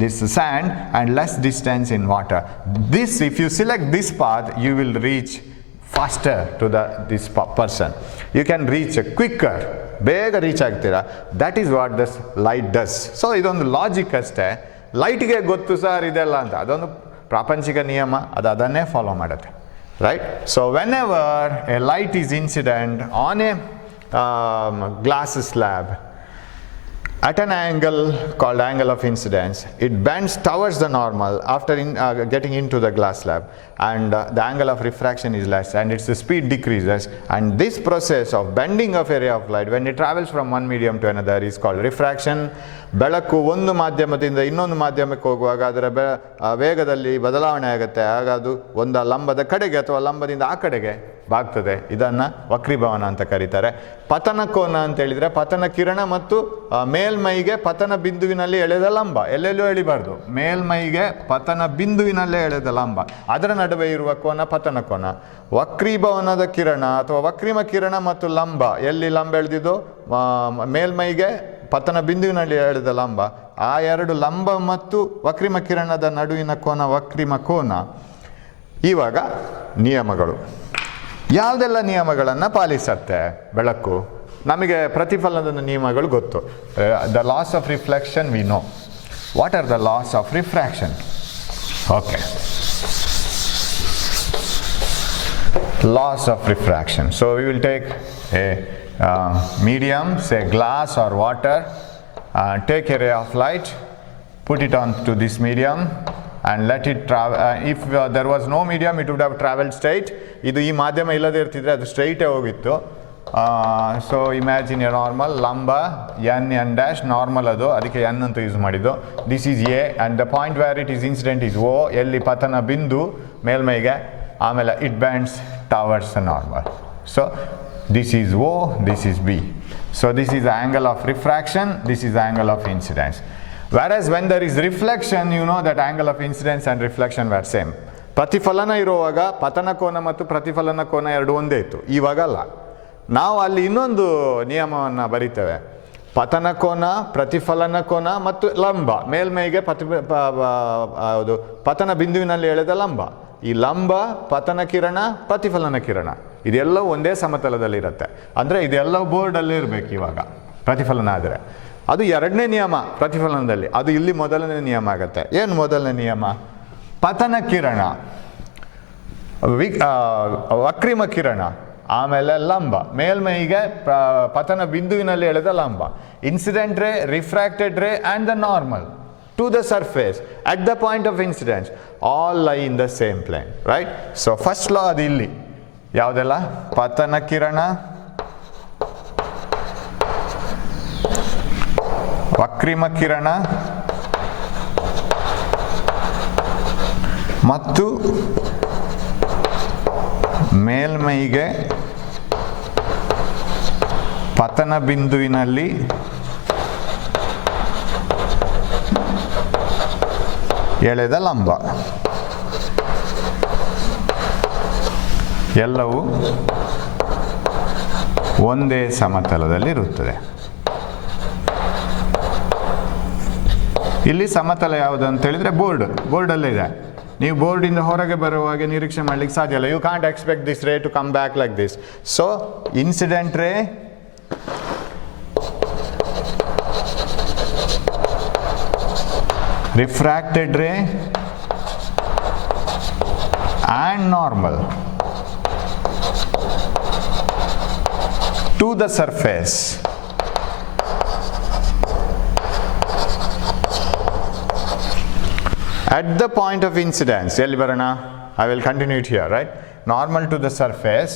this sand and less distance in water. This if you select this path you will reach faster to this person. You can reach quicker, ಬೇಗ ರೀಚ್ ಆಗ್ತೀರಾ. That is what this light does. So ಇದೊಂದು ಲಾಜಿಕ್ ಅಷ್ಟೇ. ಲೈಟ್ಗೆ ಗೊತ್ತು ಸರ್ ಇದೆಲ್ಲ ಅಂತ, ಅದೊಂದು ಪ್ರಾಪಂಚಿಕ ನಿಯಮ, ಅದನ್ನೇ ಫಾಲೋ ಮಾಡುತ್ತೆ. Right? So whenever a light is incident on a glass slab at an angle called angle of incidence, it bends towards the normal after getting into the glass slab, and the angle of refraction is less and its speed decreases. And this process of bending of a ray of light when it travels from one medium to another is called refraction. ಬೆಳಕು ಒಂದು ಮಾಧ್ಯಮದಿಂದ ಇನ್ನೊಂದು ಮಾಧ್ಯಮಕ್ಕೆ ಹೋಗುವಾಗ ಅದರ ವೇಗದಲ್ಲಿ ಬದಲಾವಣೆ ಆಗುತ್ತೆ. ಆಗ ಅದು ಒಂದು ಲಂಬದ ಕಡೆಗೆ ಅಥವಾ ಲಂಬದಿಂದ ಆ ಕಡೆಗೆ ಬಾಗ್ತದೆ. ಇದನ್ನು ವಕ್ರೀಭವನ ಅಂತ ಕರೀತಾರೆ. ಪತನ ಕೋನ ಅಂತ ಹೇಳಿದರೆ ಪತನ ಕಿರಣ ಮತ್ತು ಮೇಲ್ಮೈಗೆ ಪತನ ಬಿಂದುವಿನಲ್ಲಿ ಎಳೆದ ಲಂಬ, ಎಲ್ಲೆಲ್ಲೂ ಎಳಿಬಾರ್ದು, ಮೇಲ್ಮೈಗೆ ಪತನ ಬಿಂದುವಿನಲ್ಲೇ ಎಳೆದ ಲಂಬ, ಅದರ ನಡುವೆ ಇರುವ ಕೋನ ಪತನ ಕೋನ. ವಕ್ರೀಭವನದ ಕಿರಣ ಅಥವಾ ವಕ್ರೀಮ ಕಿರಣ ಮತ್ತು ಲಂಬ, ಎಲ್ಲಿ ಲಂಬ ಎಳೆದಿದ್ದು ಮೇಲ್ಮೈಗೆ ಪತನ ಬಿಂದುವಿನಲ್ಲಿ ಎಳೆದ ಲಂಬ, ಆ ಎರಡು ಲಂಬ ಮತ್ತು ವಕ್ರೀಮ ಕಿರಣದ ನಡುವಿನ ಕೋನ ವಕ್ರೀಮ ಕೋನ. ಇವಾಗ ನಿಯಮಗಳು, ಯಾವುದೆಲ್ಲ ನಿಯಮಗಳನ್ನು ಪಾಲಿಸುತ್ತೆ ಬೆಳಕು? ನಮಗೆ ಪ್ರತಿಫಲನದ ನಿಯಮಗಳು ಗೊತ್ತು. The loss of reflection we know. What are the loss of refraction? Okay, laws of refraction. So we will take a medium, say glass or water, take a ray of light, put it onto this medium and let it travel. If there was no medium, it would have traveled straight. ಇದು ಈ ಮಾಧ್ಯಮ ಇಲ್ಲದೆ ಇರ್ತಿದ್ರೆ ಅದು ಸ್ಟ್ರೈಟೇ ಹೋಗಿತ್ತು. ಸೊ ಇಮ್ಯಾಜಿನ್ ಎ ನಾರ್ಮಲ್ ಲಂಬ ಎನ್ ಡ್ಯಾಶ್ ನಾರ್ಮಲ್ ಅದು, ಅದಕ್ಕೆ ಎನ್ ಅಂತ ಯೂಸ್ ಮಾಡಿದ್ದು. This is a and the point where it is incident is O, ಎಲ್ಲಿ ಪತನ ಬಿಂದು ಮೇಲ್ಮೈಗೆ, ಆಮೇಲೆ it bends towards normal. So this is O, this is B. So this is the angle of refraction, this is the angle of incidence. Whereas when there is reflection, you know that angle of incidence and reflection were same. ಪ್ರತಿಫಲನ ಇರುವಾಗ ಪತನ ಕೋನ ಮತ್ತು ಪ್ರತಿಫಲನ ಕೋನ ಎರಡು ಒಂದೇ ಇತ್ತು. ಇವಾಗಲ್ಲ, ನಾವು ಅಲ್ಲಿ ಇನ್ನೊಂದು ನಿಯಮವನ್ನು ಬರೀತೇವೆ. ಪತನ ಕೋನ, ಪ್ರತಿಫಲನ ಕೋನ ಮತ್ತು ಲಂಬ, ಮೇಲ್ಮೈಗೆ ಪತನ ಬಿಂದುವಿನಲ್ಲಿ ಎಳೆದ ಲಂಬ. ಈ ಲಂಬ, ಪತನ ಕಿರಣ, ಪ್ರತಿಫಲನ ಕಿರಣ ಇದೆಲ್ಲವೂ ಒಂದೇ ಸಮತಲದಲ್ಲಿರುತ್ತೆ. ಅಂದರೆ ಇದೆಲ್ಲವೂ ಬೋರ್ಡಲ್ಲಿ ಇರಬೇಕು. ಇವಾಗ ಪ್ರತಿಫಲನ ಆದರೆ ಅದು ಎರಡನೇ ನಿಯಮ ಪ್ರತಿಫಲನದಲ್ಲಿ, ಅದು ಇಲ್ಲಿ ಮೊದಲನೇ ನಿಯಮ ಆಗುತ್ತೆ. ಏನು ಮೊದಲನೇ ನಿಯಮ? ಪತನ ಕಿರಣ, ವಕ್ರಿಮ ಕಿರಣ, ಆಮೇಲೆ ಲಂಬ, ಮೇಲ್ಮೈಗೆ ಪತನ ಬಿಂದುವಿನಲ್ಲಿ ಎಳೆದ ಲಂಬ. ಇನ್ಸಿಡೆಂಟ್ ರೇ, ರಿಫ್ರಾಕ್ಟೆಡ್ ರೇ and the normal to the surface at the point of incidence all lie in the same plane, right? So first law ಅದು ಇಲ್ಲಿ ಯಾವುದೆಲ್ಲ? ಪತನ ಕಿರಣ, ವಕ್ರಿಮ ಕಿರಣ ಮತ್ತು ಮೇಲ್ಮೈಗೆ ಪತನ ಬಿಂದುವಿನಲ್ಲಿ ಎಳೆದ ಲಂಬ ಎಲ್ಲವೂ ಒಂದೇ ಸಮತಲದಲ್ಲಿರುತ್ತದೆ. ಇಲ್ಲಿ ಸಮತಲ ಯಾವುದು ಅಂತ ಹೇಳಿದ್ರೆ ಬೋರ್ಡಲ್ಲೇ ಇದೆ. ನೀವು ಬೋರ್ಡಿಂದ ಹೊರಗೆ ಬರುವಾಗ ನಿರೀಕ್ಷೆ ಮಾಡಲಿಕ್ಕೆ ಸಾಧ್ಯ ಇಲ್ಲ. You can't expect this ray to come back like this. So incident ray, refracted ray and normal to the surface at the point of incidence. ಎಲ್ಲಿ ಬರೋಣ? I will continue it here, right? Normal to the surface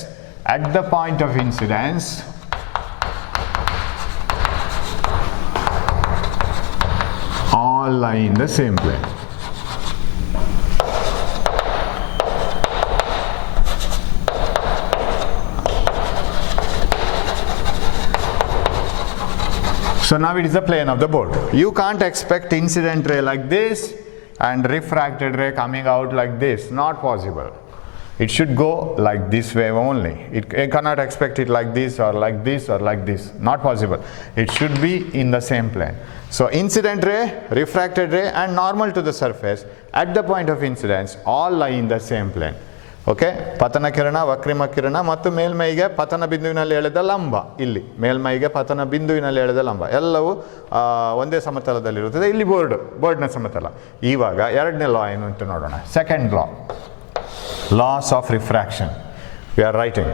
at the point of incidence all lie in the same plane. So now it is the plane of the board. You can't expect incident ray like this and refracted ray coming out like this. Not possible. It should go like this way only. You cannot expect it like this or like this or like this. Not possible. It should be in the same plane. So incident ray, refracted ray and normal to the surface at the point of incidence all lie in the same plane. Okay? ಪತನ ಕಿರಣ, ವಕ್ರಿಮ ಕಿರಣ ಮತ್ತು ಮೇಲ್ಮೈಗೆ ಪತನ ಬಿಂದುವಿನಲ್ಲಿ ಎಳೆದ ಲಂಬ. ಇಲ್ಲಿ ಮೇಲ್ಮೈಗೆ ಪತನ ಬಿಂದುವಿನಲ್ಲಿ ಎಳೆದ ಲಂಬ ಎಲ್ಲವೂ ಒಂದೇ ಸಮತಲದಲ್ಲಿರುತ್ತದೆ. ಇಲ್ಲಿ ಬೋರ್ಡ್ನ ಸಮತಲ. ಇವಾಗ ಎರಡನೇ ಲಾ ಏನು ಅಂತ ನೋಡೋಣ. Second law, laws of refraction. We are writing.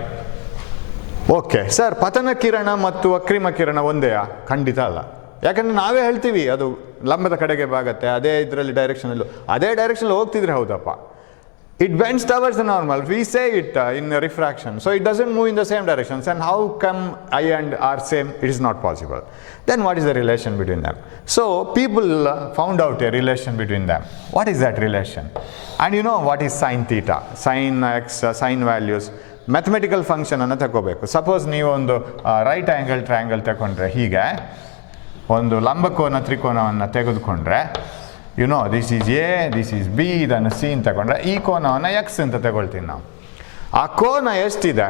Okay sir, ಪತನ ಕಿರಣ ಮತ್ತು ವಕ್ರಿಮ ಕಿರಣ ಒಂದೇಯಾ? ಖಂಡಿತ ಅಲ್ಲ. ಯಾಕಂದರೆ ನಾವೇ ಹೇಳ್ತೀವಿ ಅದು ಲಂಬದ ಕಡೆಗೆ ಬಾಗತ್ತೆ, ಅದೇ ಇದರಲ್ಲಿ ಡೈರೆಕ್ಷನಲ್ಲೂ ಅದೇ ಡೈರೆಕ್ಷನಲ್ಲಿ ಹೋಗ್ತಿದ್ರೆ ಹೌದಪ್ಪ. It bends towards the normal. We say it in refraction. So it doesn't move in the same directions. And how come I and R same? It is not possible. Then what is the relation between them? So people found out a relation between them. What is that relation? And you know what is sin theta? Sin x, sin values. Mathematical ಫಂಕ್ಷನನ್ನು ತಗೋಬೇಕು. ಸಪೋಸ್ ನೀವು ಒಂದು ರೈಟ್ ಆ್ಯಂಗಲ್ ಟ್ರಯಾಂಗಲ್ ತಗೊಂಡ್ರೆ, ಹೀಗೆ ಒಂದು ಲಂಬಕೋನ ತ್ರಿಕೋನವನ್ನು ತೆಗೆದುಕೊಂಡ್ರೆ, you know this is A, this is B, ಇದನ್ನು ಸಿ ಅಂತ ತಗೊಂಡ್ರೆ ಈ ಕೋನವನ್ನು ಎಕ್ಸ್ ಅಂತ ತಗೊಳ್ತೀವಿ ನಾವು. ಆ ಕೋನ ಎಷ್ಟಿದೆ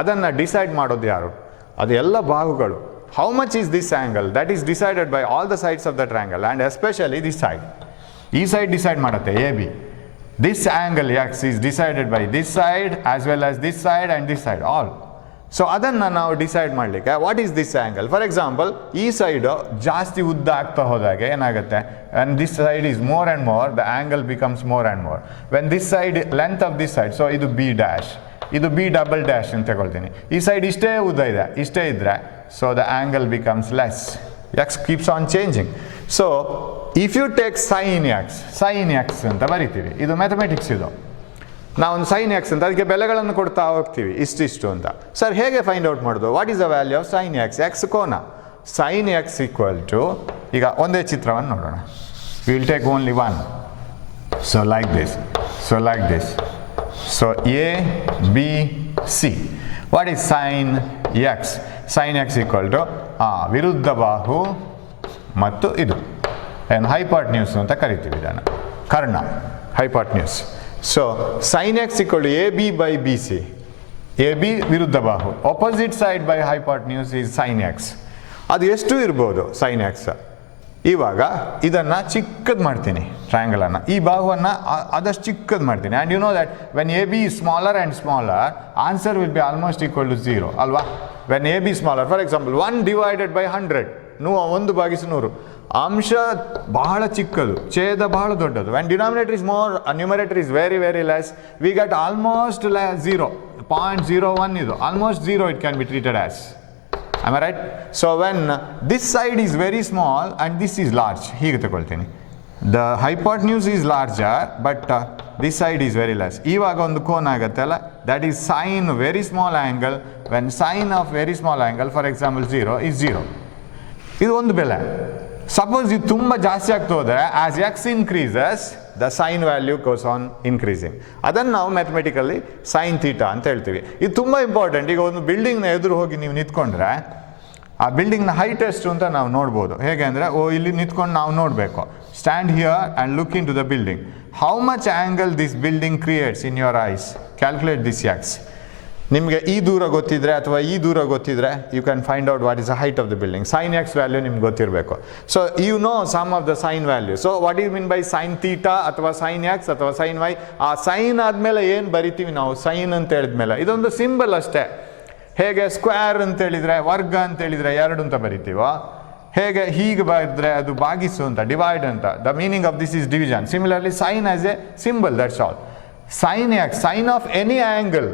ಅದನ್ನು ಡಿಸೈಡ್ ಮಾಡೋದು ಯಾರು? ಅದು ಎಲ್ಲ ಬಾಹುಗಳು. How much is this angle? That is decided by all the sides of the triangle and especially this side. ಈ ಸೈಡ್ ಡಿಸೈಡ್ ಮಾಡುತ್ತೆ A B. This angle x is decided by this side as well as this side and this side all. So adanna ನಾವು ಡಿಸೈಡ್ ಮಾಡಲಿಕ್ಕೆ what is this angle? For example, ಈ ಸೈಡ್ ಜಾಸ್ತಿ ಉದ್ದ ಆಗ್ತಾ ಹೋದಾಗ ಏನಾಗುತ್ತೆ, and this side is more and more, the angle becomes more and more. When this side length of this side, so ಇದು b dash ಇದು ಬಿ ಡಬಲ್ ಡ್ಯಾಶ್ ಅಂತ ತಗೊಳ್ತೀನಿ. ಈ ಸೈಡ್ ಇಷ್ಟೇ ಉದ್ದ ಇದೆ, ಇಷ್ಟೇ ಇದ್ದರೆ so the angle becomes less. X keeps on changing. So if you take sine X ಅಂತ ಬರಿತೀವಿ, ಇದು ಮ್ಯಾಥಮೆಟಿಕ್ಸ್. ಇದು ನಾವೊಂದು ಸೈನ್ ಎಕ್ಸ್ ಅಂತ ಅದಕ್ಕೆ ಬೆಲೆಗಳನ್ನು ಕೊಡ್ತಾ ಹೋಗ್ತೀವಿ, ಇಷ್ಟು ಅಂತ. ಸರ್ ಹೇಗೆ ಫೈಂಡ್ ಔಟ್ ಮಾಡೋದು? What is the value of sine x? X ಕೋನ. ಸೈನ್ ಎಕ್ಸ್ ಈಕ್ವಲ್ ಟು, ಈಗ ಒಂದೇ ಚಿತ್ರವನ್ನು ನೋಡೋಣ. We will take only one. So like this, so like this. So A B C. What is sine X? Sine x equal to ವಿರುದ್ಧ ಬಾಹು ಮತ್ತು ಇದು ಏನು ಹೈಪಾಟ್ನ್ಯೂಸ್ ಅಂತ ಕರಿತೀವಿ ಇದನ್ನು, ಕರ್ಣ, hypotenuse. So sine x equal to A B by B C. A B ವಿರುದ್ಧ ಬಾಹು, opposite side by hypotenuse is sine x. ಅದು ಎಷ್ಟು ಇರ್ಬೋದು ಸೈನ್ ಎಕ್ಸ್? ಇವಾಗ ಇದನ್ನು ಚಿಕ್ಕದು ಮಾಡ್ತೀನಿ, ಟ್ರಯಾಂಗಲನ್ನು, ಈ ಬಾಹುವನ್ನು ಆದಷ್ಟು ಚಿಕ್ಕದು ಮಾಡ್ತೀನಿ. And you know that when A B smaller and smaller, answer will be almost equal to 0 ಅಲ್ವಾ? When A B smaller, for example 1 divided by 100, 1/100, ಅಂಶ ಬಹಳ ಚಿಕ್ಕದು, ಛೇದ ಬಹಳ ದೊಡ್ಡದು. When denominator is more, numerator is very very less, we get almost 0, 0.01 ಇದು almost 0 it can be treated as. Am I right? So when this side is very small and this is large, ಹೀಗೆ ತಗೊಳ್ತೀನಿ. The hypotenuse is larger but this side is very less. ಇವಾಗ ಒಂದು ಕೋನ ಆಗುತ್ತಲ್ಲ, that is sine very small angle. When sine of very small angle, for example 0 is 0. ಇದು ಒಂದು ಬೆಲೆ. ಸಪೋಸ್ ಇದು ತುಂಬ ಜಾಸ್ತಿ ಆಗ್ತಾ ಹೋದರೆ, as X increases the sine value goes on increasing. ಅದನ್ನು ನಾವು ಮ್ಯಾಥಮೆಟಿಕಲಿ ಸೈನ್ ಥೀಟಾ ಅಂತ ಹೇಳ್ತೀವಿ. ಇದು ತುಂಬ ಇಂಪಾರ್ಟೆಂಟ್. ಈಗ ಒಂದು ಬಿಲ್ಡಿಂಗ್ನ ಎದುರು ಹೋಗಿ ನೀವು ನಿಂತ್ಕೊಂಡ್ರೆ ಆ ಬಿಲ್ಡಿಂಗ್ನ ಹೈಟ್ ಎಷ್ಟು ಅಂತ ನಾವು ನೋಡ್ಬೋದು. ಹೇಗೆ ಅಂದರೆ, ಇಲ್ಲಿ ನಿಂತ್ಕೊಂಡು ನಾವು ನೋಡಬೇಕು. Stand here and look in to the building. How much angle this building creates in your eyes? Calculate this X. ನಿಮಗೆ ಈ ದೂರ ಗೊತ್ತಿದ್ರೆ ಅಥವಾ ಈ ದೂರ ಗೊತ್ತಿದ್ರೆ, you can find out what is the height of the building. Sine X value ನಿಮ್ಗೆ ಗೊತ್ತಿರಬೇಕು. So you know some of the sine value. So what you mean by sine theta ಅಥವಾ ಸೈನ್ ಎಕ್ಸ್ ಅಥವಾ ಸೈನ್ ವೈ? ಆ ಸೈನ್ ಆದಮೇಲೆ ಏನು ಬರಿತೀವಿ ನಾವು? ಸೈನ್ ಅಂತ ಹೇಳಿದ್ಮೇಲೆ ಇದೊಂದು ಸಿಂಬಲ್ ಅಷ್ಟೇ. ಹೇಗೆ ಸ್ಕ್ವೇರ್ ಅಂತೇಳಿದರೆ, ವರ್ಗ ಅಂತೇಳಿದರೆ 2 ಅಂತ ಬರಿತೀವೋ, ಹೇಗೆ ಹೀಗೆ ಬರೆದ್ರೆ ಅದು ಭಾಗಿಸು ಅಂತ, ಡಿವೈಡ್ ಅಂತ. The meaning of this is division. Similarly sine as a symbol, that's all. Sine X, sine of any angle.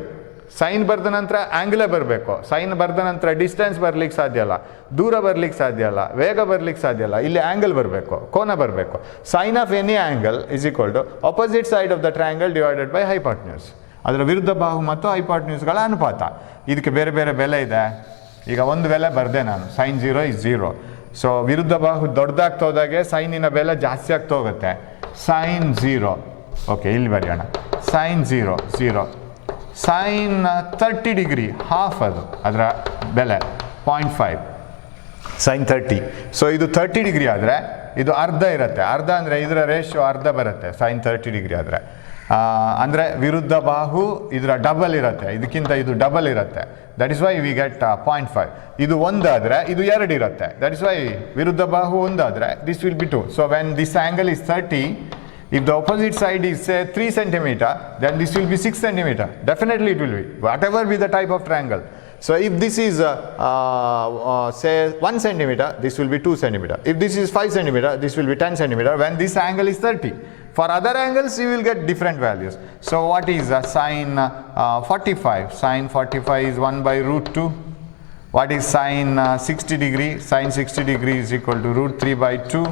Sine ಬರೆದ ನಂತರ ಆ್ಯಂಗಲೇ ಬರಬೇಕು. ಸೈನ್ ಬರೆದ ನಂತರ ಡಿಸ್ಟೆನ್ಸ್ ಬರ್ಲಿಕ್ಕೆ ಸಾಧ್ಯ ಇಲ್ಲ, ದೂರ ಬರ್ಲಿಕ್ಕೆ ಸಾಧ್ಯ ಇಲ್ಲ, ವೇಗ ಬರ್ಲಿಕ್ಕೆ ಸಾಧ್ಯ ಇಲ್ಲ. ಇಲ್ಲಿ ಆ್ಯಂಗಲ್ ಬರಬೇಕು, ಕೋನ ಬರಬೇಕು. Sine of any angle is equal to opposite side of the triangle divided by hypotenuse. ಅದರ ವಿರುದ್ಧ ಬಾಹು ಮತ್ತು ಹೈಪಾಟ್ನ್ಯೂಸ್ಗಳ ಅನುಪಾತ. ಇದಕ್ಕೆ ಬೇರೆ ಬೇರೆ ಬೆಲೆ ಇದೆ. ಈಗ ಒಂದು ಬೆಲೆ ಬರೆದೆ ನಾನು, ಸೈನ್ 0 is 0. ಸೊ ವಿರುದ್ಧ ಬಾಹು ದೊಡ್ಡದಾಗ್ತಾ ಹೋದಾಗೆ ಸೈನಿನ ಬೆಲೆ ಜಾಸ್ತಿ ಆಗ್ತಾ ಹೋಗುತ್ತೆ. ಸೈನ್ 0, ಓಕೆ ಇಲ್ಲಿ ಬರೆಯೋಣ. ಸೈನ್ 0, 0. ಸೈನ್ 30 ಡಿಗ್ರಿ, ಹಾಫ್ ಅದು ಅದರ ಬೆಲೆ 0.5. ಸೈನ್ 30. ಸೊ ಇದು 30 ಡಿಗ್ರಿ ಆದರೆ ಇದು ಅರ್ಧ ಇರುತ್ತೆ. ಅರ್ಧ ಅಂದರೆ ಇದರ ರೇಷಿಯೋ ಅರ್ಧ ಬರುತ್ತೆ ಸೈನ್ 30 ಡಿಗ್ರಿ ಆದರೆ. ಅಂದರೆ ವಿರುದ್ಧ ಬಾಹು ಇದರ ಡಬಲ್ ಇರುತ್ತೆ, ಇದಕ್ಕಿಂತ ಇದು ಡಬಲ್ ಇರುತ್ತೆ. That is why we get 0.5. ಇದು 1 ಆದರೆ ಇದು 2 ಇರುತ್ತೆ. ದಟ್ ಇಸ್ ವೈ ವಿರುದ್ಧ ಬಾಹು 1 ಆದರೆ this will be 2. So when this angle is 30, if the opposite side is say 3 centimeter, then this will be 6 centimeter. Definitely it will be, whatever be the type of triangle. So if this is say 1 centimeter, this will be 2 centimeter. If this is 5 centimeter, this will be 10 centimeter when this angle is 30. For other angles you will get different values. So what is sine 45? Sine 45 is 1 by root 2. What is sine 60 degree? Sine 60 degree is equal to root 3 by 2.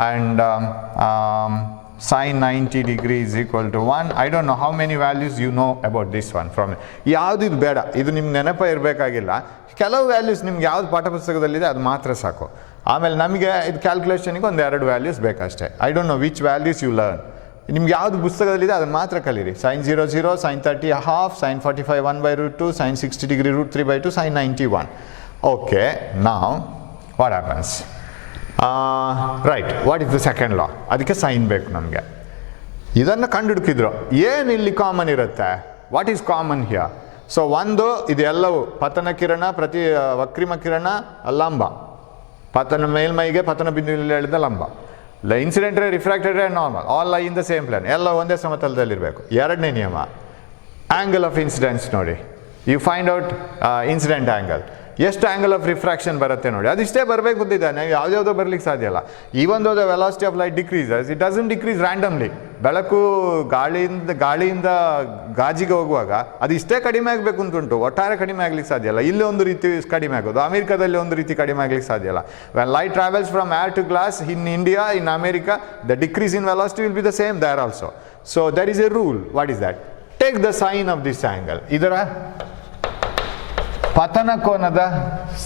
And sine 90 degree is equal to 1. I don't know how many values you know about this one from. ಯಾವುದು ಇದು ಬೇಡ, ಇದು ನಿಮ್ಗೆ ನೆನಪ ಇರಬೇಕಾಗಿಲ್ಲ. ಕೆಲವು ವ್ಯಾಲ್ಯೂಸ್ ನಿಮ್ಗೆ ಯಾವ್ದು ಪಾಠಪುಸ್ತಕದಲ್ಲಿದೆ ಅದು ಮಾತ್ರ ಸಾಕು. ಆಮೇಲೆ ನಮಗೆ ಇದು ಕ್ಯಾಲ್ಕುಲೇಷನ್ಗೆ ಒಂದು 2 ವ್ಯಾಲ್ಯೂಸ್ ಬೇಕಷ್ಟೇ. I don't know which values you learn. ನಿಮ್ಗೆ ಯಾವುದು ಪುಸ್ತಕದಲ್ಲಿದೆ ಅದನ್ನು ಮಾತ್ರ ಕಲೀರಿ. Sine 0 0, sine 30 half, sine 45 1 by root 2, sine 60 degree root 3 by 2, sine 91. Okay, ನಾವು what happens? Right, what is the second law? ಅದಕ್ಕೆ ಸೈನ್ ಬೇಕು ನಮಗೆ. ಇದನ್ನು ಕಂಡುಹಿಡ್ಕಿದ್ರು. ಏನು ಇಲ್ಲಿ ಕಾಮನ್ ಇರುತ್ತೆ? What is common here? So ಒಂದು, ಇದೆಲ್ಲವೂ ಪತನ ಕಿರಣ, ಪ್ರತಿ ವಕ್ರಿಮ ಕಿರಣ, ಲಂಬ. ಪತನ ಮೇಲ್ಮೈಗೆ ಪತನ ಬಿಂದುವಿನಲ್ಲಿ ಎಳೆದ ಲಂಬ. ಇನ್ಸಿಡೆಂಟ್ ರೇ, ರಿಫ್ರಾಕ್ಟೆಡ್ ರೇ, ನಾರ್ಮಲ್, ಆಲ್ ಲೈ ಇನ್ ದ ಸೇಮ್ ಪ್ಲೇನ್. ಎಲ್ಲ ಒಂದೇ ಸಮತಲದಲ್ಲಿರಬೇಕು. ಎರಡನೇ ನಿಯಮ, ಆ್ಯಂಗಲ್ ಆಫ್ ಇನ್ಸಿಡೆನ್ಸ್ ನೋಡಿ. You find out incident angle. ಎಷ್ಟು ಆ್ಯಂಗಲ್ ಆಫ್ ರಿಫ್ರಾಕ್ಷನ್ ಬರುತ್ತೆ ನೋಡಿ, ಅದಿಷ್ಟೇ ಬರಬೇಕು ಗೊತ್ತಿದೆ, ನಾವು ಯಾವುದ್ಯಾವುದೋ ಬರಲಿಕ್ಕೆ ಸಾಧ್ಯ ಇಲ್ಲ. Even though the velocity of light decreases, it doesn't decrease randomly. ಬೆಳಕು ಗಾಳಿಯಿಂದ ಗಾಜಿಗೆ ಹೋಗುವಾಗ ಅದು ಇಷ್ಟೇ ಕಡಿಮೆ ಆಗಬೇಕು ಅಂತುಂಟು, ಒಟ್ಟಾರೆ ಕಡಿಮೆ ಆಗ್ಲಿಕ್ಕೆ ಸಾಧ್ಯ ಇಲ್ಲ. ಇಲ್ಲಿ ಒಂದು ರೀತಿ ಕಡಿಮೆ ಆಗೋದು, ಅಮೆರಿಕಾದಲ್ಲಿ ಒಂದು ರೀತಿ ಕಡಿಮೆ ಆಗ್ಲಿಕ್ಕೆ ಸಾಧ್ಯ ಇಲ್ಲ. When light travels from air to glass in India, in America, the decrease in velocity will be the same there also. So there is a rule. What is that? Take the sine of this angle. ಇದರ ಪತನ ಕೋನದ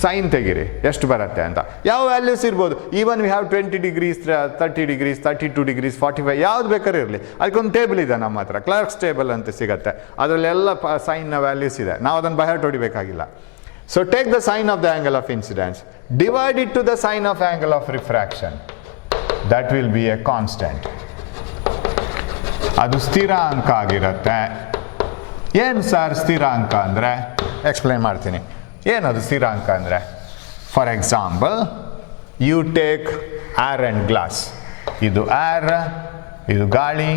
ಸೈನ್ ತೆಗಿರಿ, ಎಷ್ಟು ಬರುತ್ತೆ ಅಂತ. ಯಾವ ವ್ಯಾಲ್ಯೂಸ್ ಇರ್ಬೋದು, even we have 20 degrees, 30 degrees, 32 degrees, 45, ಯಾವ್ದು ಬೇಕಾದ್ರೂ ಇರಲಿ. ಅದಕ್ಕೊಂದು ಟೇಬಲ್ ಇದೆ ನಮ್ಮ ಹತ್ರ, ಕ್ಲರ್ಕ್ಸ್ ಟೇಬಲ್ ಅಂತ ಸಿಗುತ್ತೆ. ಅದರಲ್ಲೆಲ್ಲ ಸೈನ್ನ ವ್ಯಾಲ್ಯೂಸ್ ಇದೆ, ನಾವು ಅದನ್ನು ಬಹಟ್ ಹೊಡಿಬೇಕಾಗಿಲ್ಲ. So take the sine of the angle of incidence, divide it to the sine of angle of refraction, that will be a constant. ಅದು ಸ್ಥಿರಾಂಕ ಆಗಿರುತ್ತೆ. ಏನು ಸರ್ ಸ್ಥಿರಾಂಕ ಅಂದರೆ? ಎಕ್ಸ್ಪ್ಲೈನ್ ಮಾಡ್ತೀನಿ. ಏನದು ಸ್ಥಿರಾಂಕ ಅಂದರೆ? For example, you take air and glass. ಇದು ಏರ್, ಇದು ಗಾಳಿ,